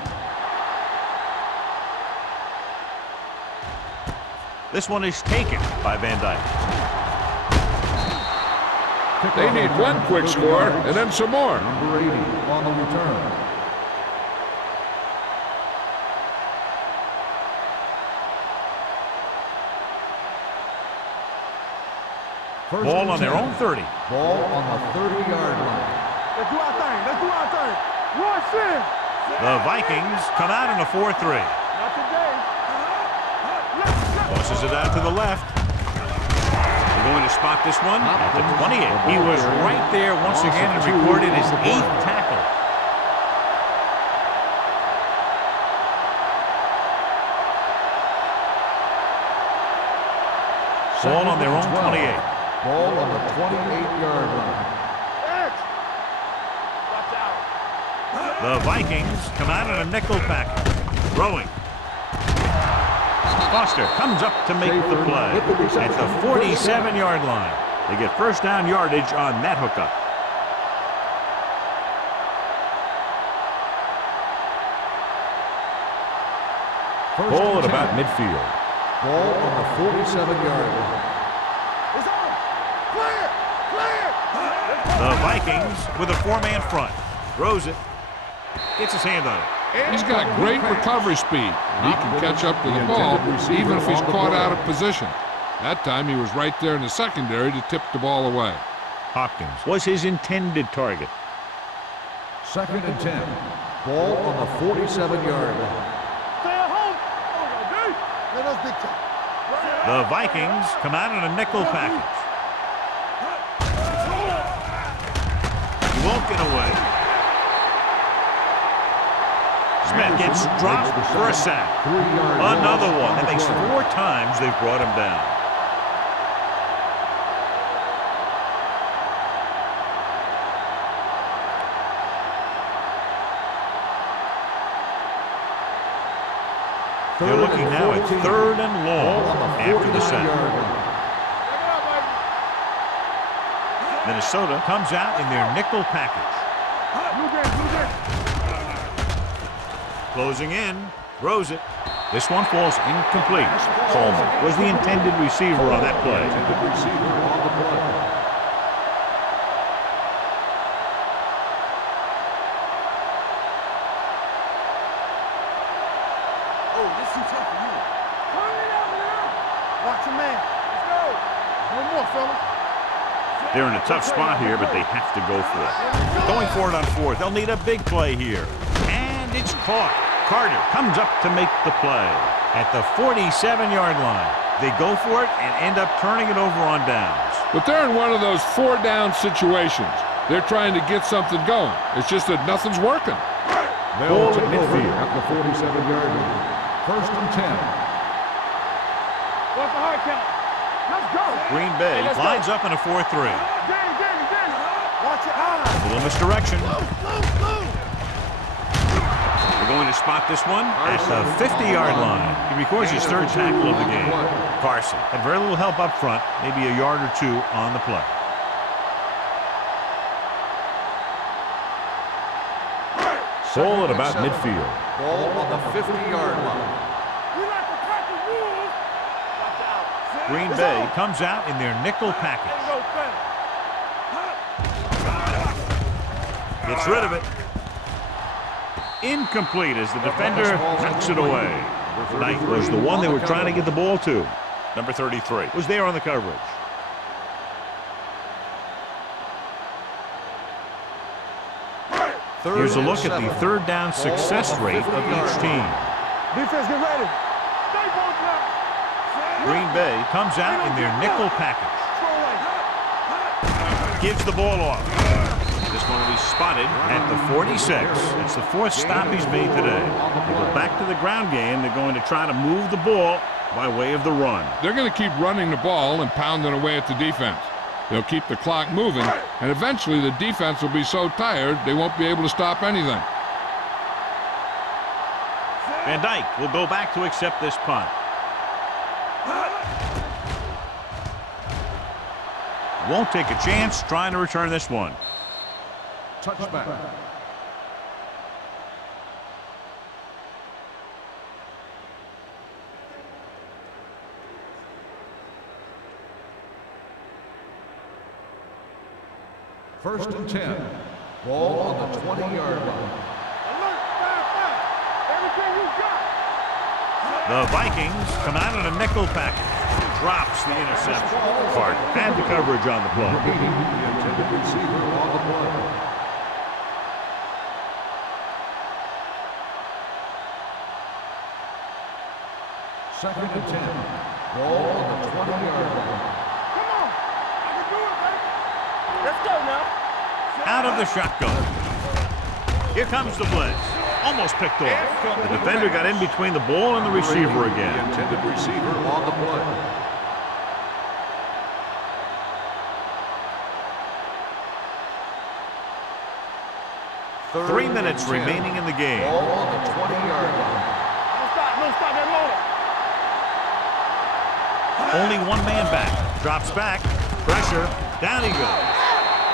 This one is taken by Van Dyke. They need one quick score and then some more. Number 80 on the return. Ball on their own 30. Ball on the 30-yard line. Let's do our thing. Let's do our thing. Rush in. The Vikings come out in a 4-3. Not today. Tosses it out to the left. They're going to spot this one at the 28. He was right there once again and recorded his 8th tackle. Ball on their own 28. Ball on the 28-yard line. Watch out. The Vikings come out in a nickel package. Throwing. Foster comes up to make the play at the 47-yard line. They get first down yardage on that hookup. Ball at about midfield. Ball on the 47-yard line. It's on. Clear. Clear. The Vikings with a 4-man front. Throws it. Gets his hand on it. He's got great recovery speed. He can catch up to the ball even if he's caught out of position. That time he was right there in the secondary to tip the ball away. Hopkins was his intended target. 2nd and 10. Ball on the 47-yard line. Stay at home. Let us dictate. The Vikings come out in a nickel package. He won't get away. Smith gets dropped for a sack. Another one. That makes 4 times they've brought him down. They're looking now at 3rd and long after the sack. Minnesota comes out in their nickel package. Closing in, throws it. This one falls incomplete. Coleman was the intended receiver on that play. Oh, this is too tough for you. Turn it out now. Watch your man. Let's go. One more, fellas. They're in a tough spot here, but they have to go for it. Going for it on 4th. They'll need a big play here. And it's caught. Carter comes up to make the play at the 47-yard line. They go for it and end up turning it over on downs. But they're in one of those 4-down situations. They're trying to get something going. It's just that nothing's working. Ball at midfield at the 47-yard line. 1st and 10. What's the hard count? Let's go. Green Bay lines up in a 4-3. Watch your eyes. A little misdirection. They're going to spot this one at the 50-yard line. He records his 3rd tackle of the game. Carson had very little help up front, maybe a yard or 2 on the play. Ball at about midfield. Ball on the 50-yard line. We like to crack the rules. Watch out. Green Bay comes out in their nickel package. Gets rid of it. Incomplete as the defender knocks it away. Knight was the one they were trying to get the ball to. Number 33 was there on the coverage. Here's a look at the 3rd down success rate of each team. Defense, get ready. Green Bay comes out in their nickel package. Gives the ball off. This one will be spotted at the 46. It's the 4th stop he's made today. They go back to the ground game. They're going to try to move the ball by way of the run. They're going to keep running the ball and pounding away at the defense. They'll keep the clock moving, and eventually the defense will be so tired they won't be able to stop anything. Van Dyke will go back to accept this punt. Won't take a chance trying to return this one. Touchback. First and 10. Ball on the 20-yard line. Alert, fire. Everything you got. The Vikings come out in a nickel package. Drops the interception. Hart had the coverage on the play. Meeting the intended receiver on the play. Second and 10. Ball on the 20-yard line. Come on. I can do it, baby. Let's go now. Out of the shotgun. Here comes the blitz. Almost picked off. The defender got in between the ball and the receiver again. The intended receiver on the play. Third 3 minutes and 10. remaining in the game. Ball on the 20-yard line. No stop that motor. Only one man back. Drops back. Pressure. Down he goes.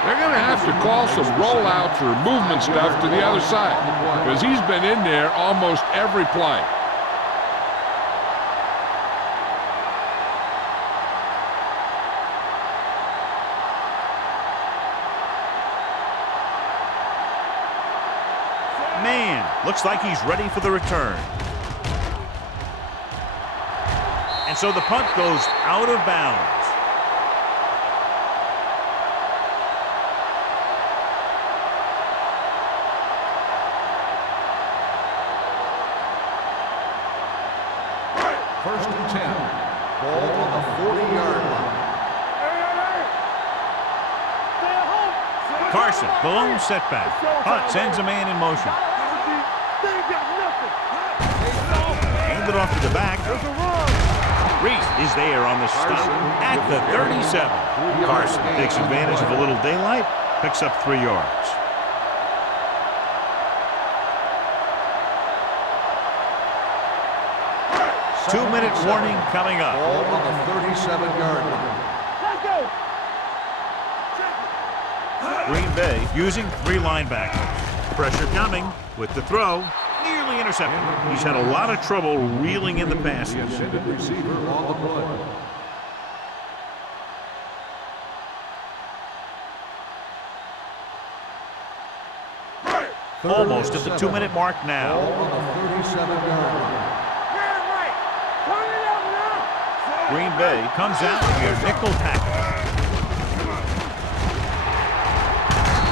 They're going to have to call some rollouts or movement stuff to the other side because he's been in there almost every play. Man, looks like he's ready for the return. And so the punt goes out of bounds. First and 10. Ball on the 40-yard line. Stay at home. Carson, the lone setback. Hunt sends a man in motion. They ain't got nothing. Hand it off to the back. There's a run. Reese is there on the stop at the 37. Carson takes advantage of a little daylight, picks up 3 yards. Two-minute warning coming up. Ball on the 37-yard line. Let's go. Green Bay using 3 linebackers. Pressure coming with the throw. Nearly intercepted. He's had a lot of trouble reeling in the passes. The intended receiver on the play. Almost at the 2-minute mark Ball now. on the 37-yard line. Man, right. Turn it up now. Green Bay comes out in your nickel package.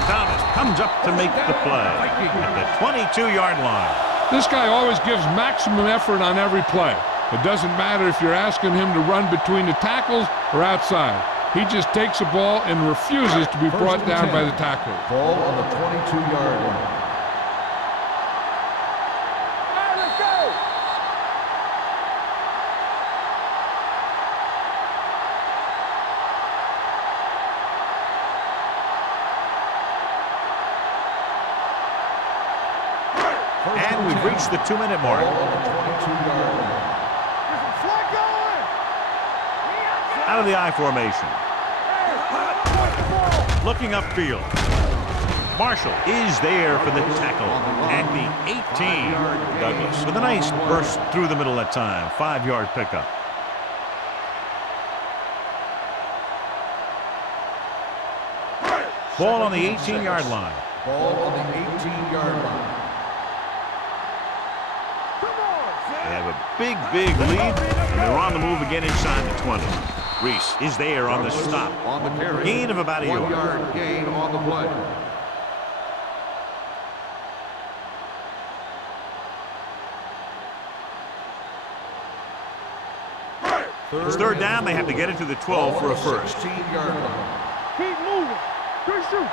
Thomas comes up to make the play at the 22-yard line. This guy always gives maximum effort on every play. It doesn't matter if you're asking him to run between the tackles or outside. He just takes the ball and refuses to be brought down by the tackler. Ball on the 22-yard line. All right, let's go. And we've reached the 2-minute mark. Ball on the 22-yard line. There's some slack going. Out of the I formation. Looking upfield. Marshall is there for the tackle at the 18. Douglas with a nice burst through the middle that time. 5-yard pickup. Ball on the 18-yard line. Ball on the 18-yard line. They have a big lead, and they're on the move again inside the 20. Reese is there on the stop. On the carry. Gain of about a 1 yard. yard gain on the play. It's third down. They have to get it to the 12 for a first. 16-yard line. Keep moving. Good shoot.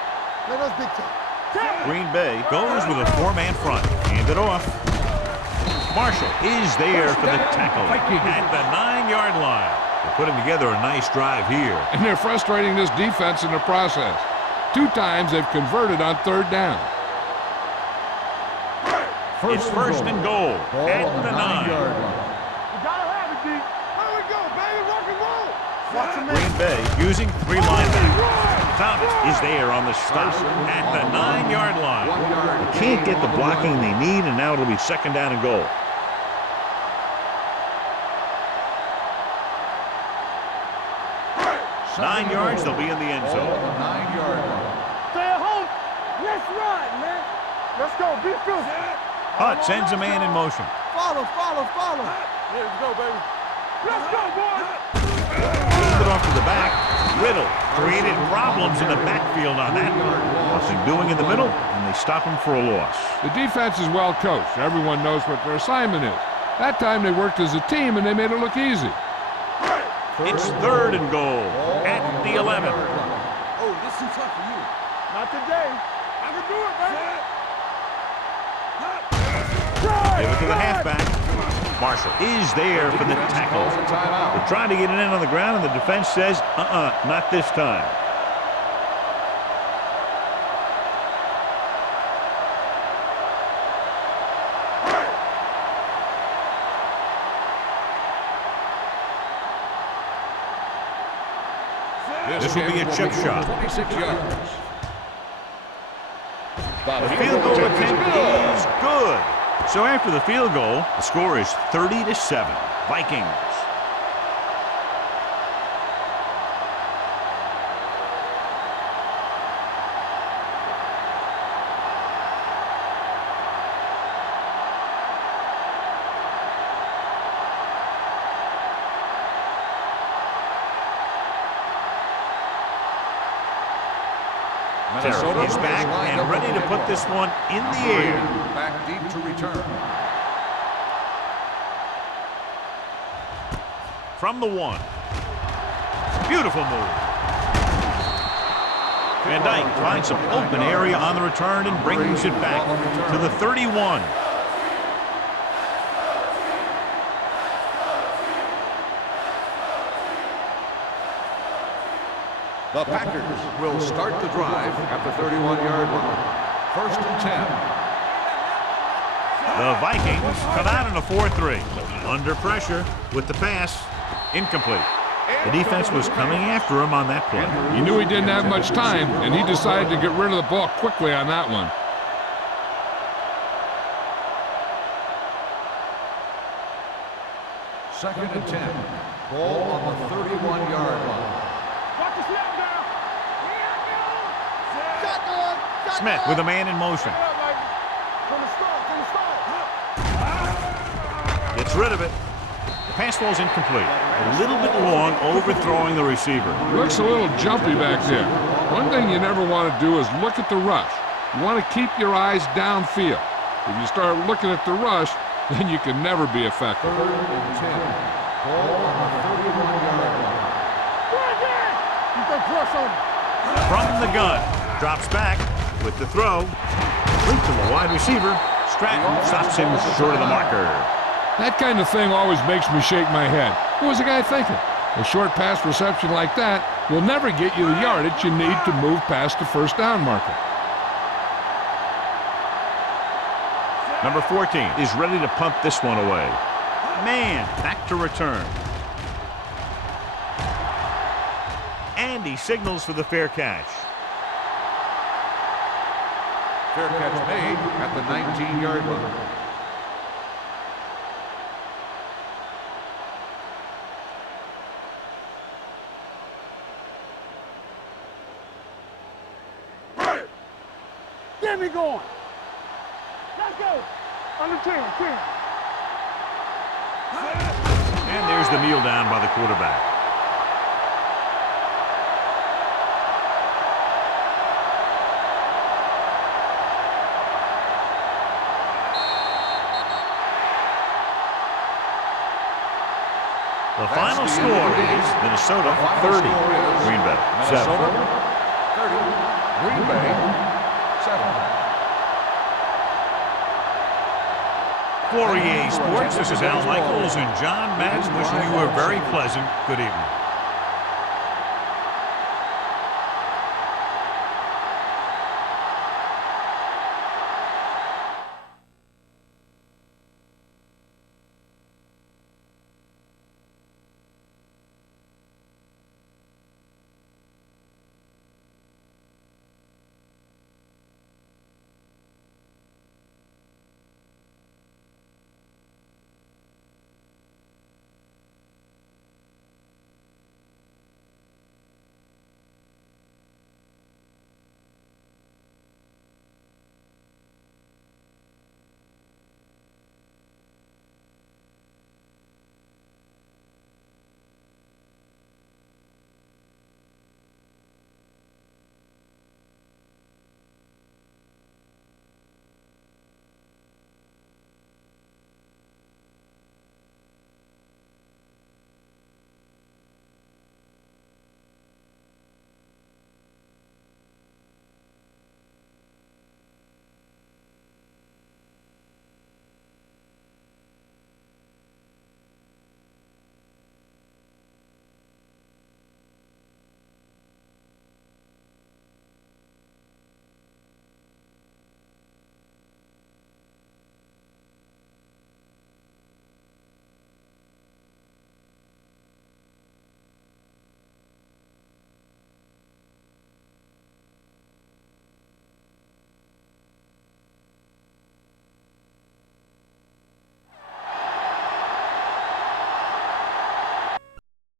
Let us big time. Green Bay goes with a 4-man front. Hand it off. Marshall is there for the tackle at the 9-yard line. They're putting together a nice drive here. And they're frustrating this defense in the process. 2 times they've converted on third down. It's first and goal Ball at on the 9. 9-yard line. You gotta have it, D. Here we go, baby. Rock and roll. Watch him, Green Bay using 3 linebackers. Thomas is there on the stop at the 9-yard line. 1 yard They can't get the blocking they need, and now it'll be second down and goal. gain. 9 yards, they'll be in the end Ball zone. on the 9-yard line. Stay Let's run, man. Let's go. Be filthy. Hutt sends a man in motion. Follow. Yeah, let's go, baby. Let's go, boys. Pulled it off to the back. Riddle created problems in the backfield on that. Nothing doing in the middle, and they stop him for a loss. The defense is well coached. Everyone knows what their assignment is. That time they worked as a team and they made it look easy. It's 3rd and goal at the 11. Oh, this is tough for you. Not today. I can do it, man. Give it to the halfback. Marshall is there for the tackle. They're trying to get it in on the ground, and the defense says, not this time. This will be a chip shot. 26 yards. The field goal attempt is good. So after the field goal, the score is 30-7. Vikings. Minnesota is back and ready to put this one in the air. Back deep to return. From the 1. Beautiful move. Van Dyke finds some open area on the return and brings it back to the 31. The Packers will start the drive at the 31-yard line. 1st and 10. The Vikings come out in a 4-3. Under pressure with the pass. Incomplete. The defense was coming after him on that play. He knew he didn't have much time, and he decided to get rid of the ball quickly on that one. Second and 10. Ball on the 31-yard line. Watch the snap down. Smith with a man in motion. From the start. Gets rid of it. The pass falls incomplete. A little bit long, overthrowing the receiver. Looks a little jumpy back there. One thing you never want to do is look at the rush. You want to keep your eyes downfield. If you start looking at the rush, then you can never be effective. 3rd and 10. Ball on the 31-yard line. You can press on him. From the gun. Drops back with the throw. Link to the wide receiver. Stratton stops him short of the marker. That kind of thing always makes me shake my head. What was the guy thinking? A short pass reception like that will never get you the yardage you need to move past the 1st down marker. Number 14 is ready to punt this one away. Man, back to return. And he signals for the fair catch. Fair catch made at the 19-yard line. Get me going. Let's go. Under 10. And there's the kneel down by the quarterback. The final score is Minnesota 30, Green Bay 7. Minnesota 30, Green Bay 7. For EA Sports, this is Al Michaels and John Madden wishing you a very pleasant good evening.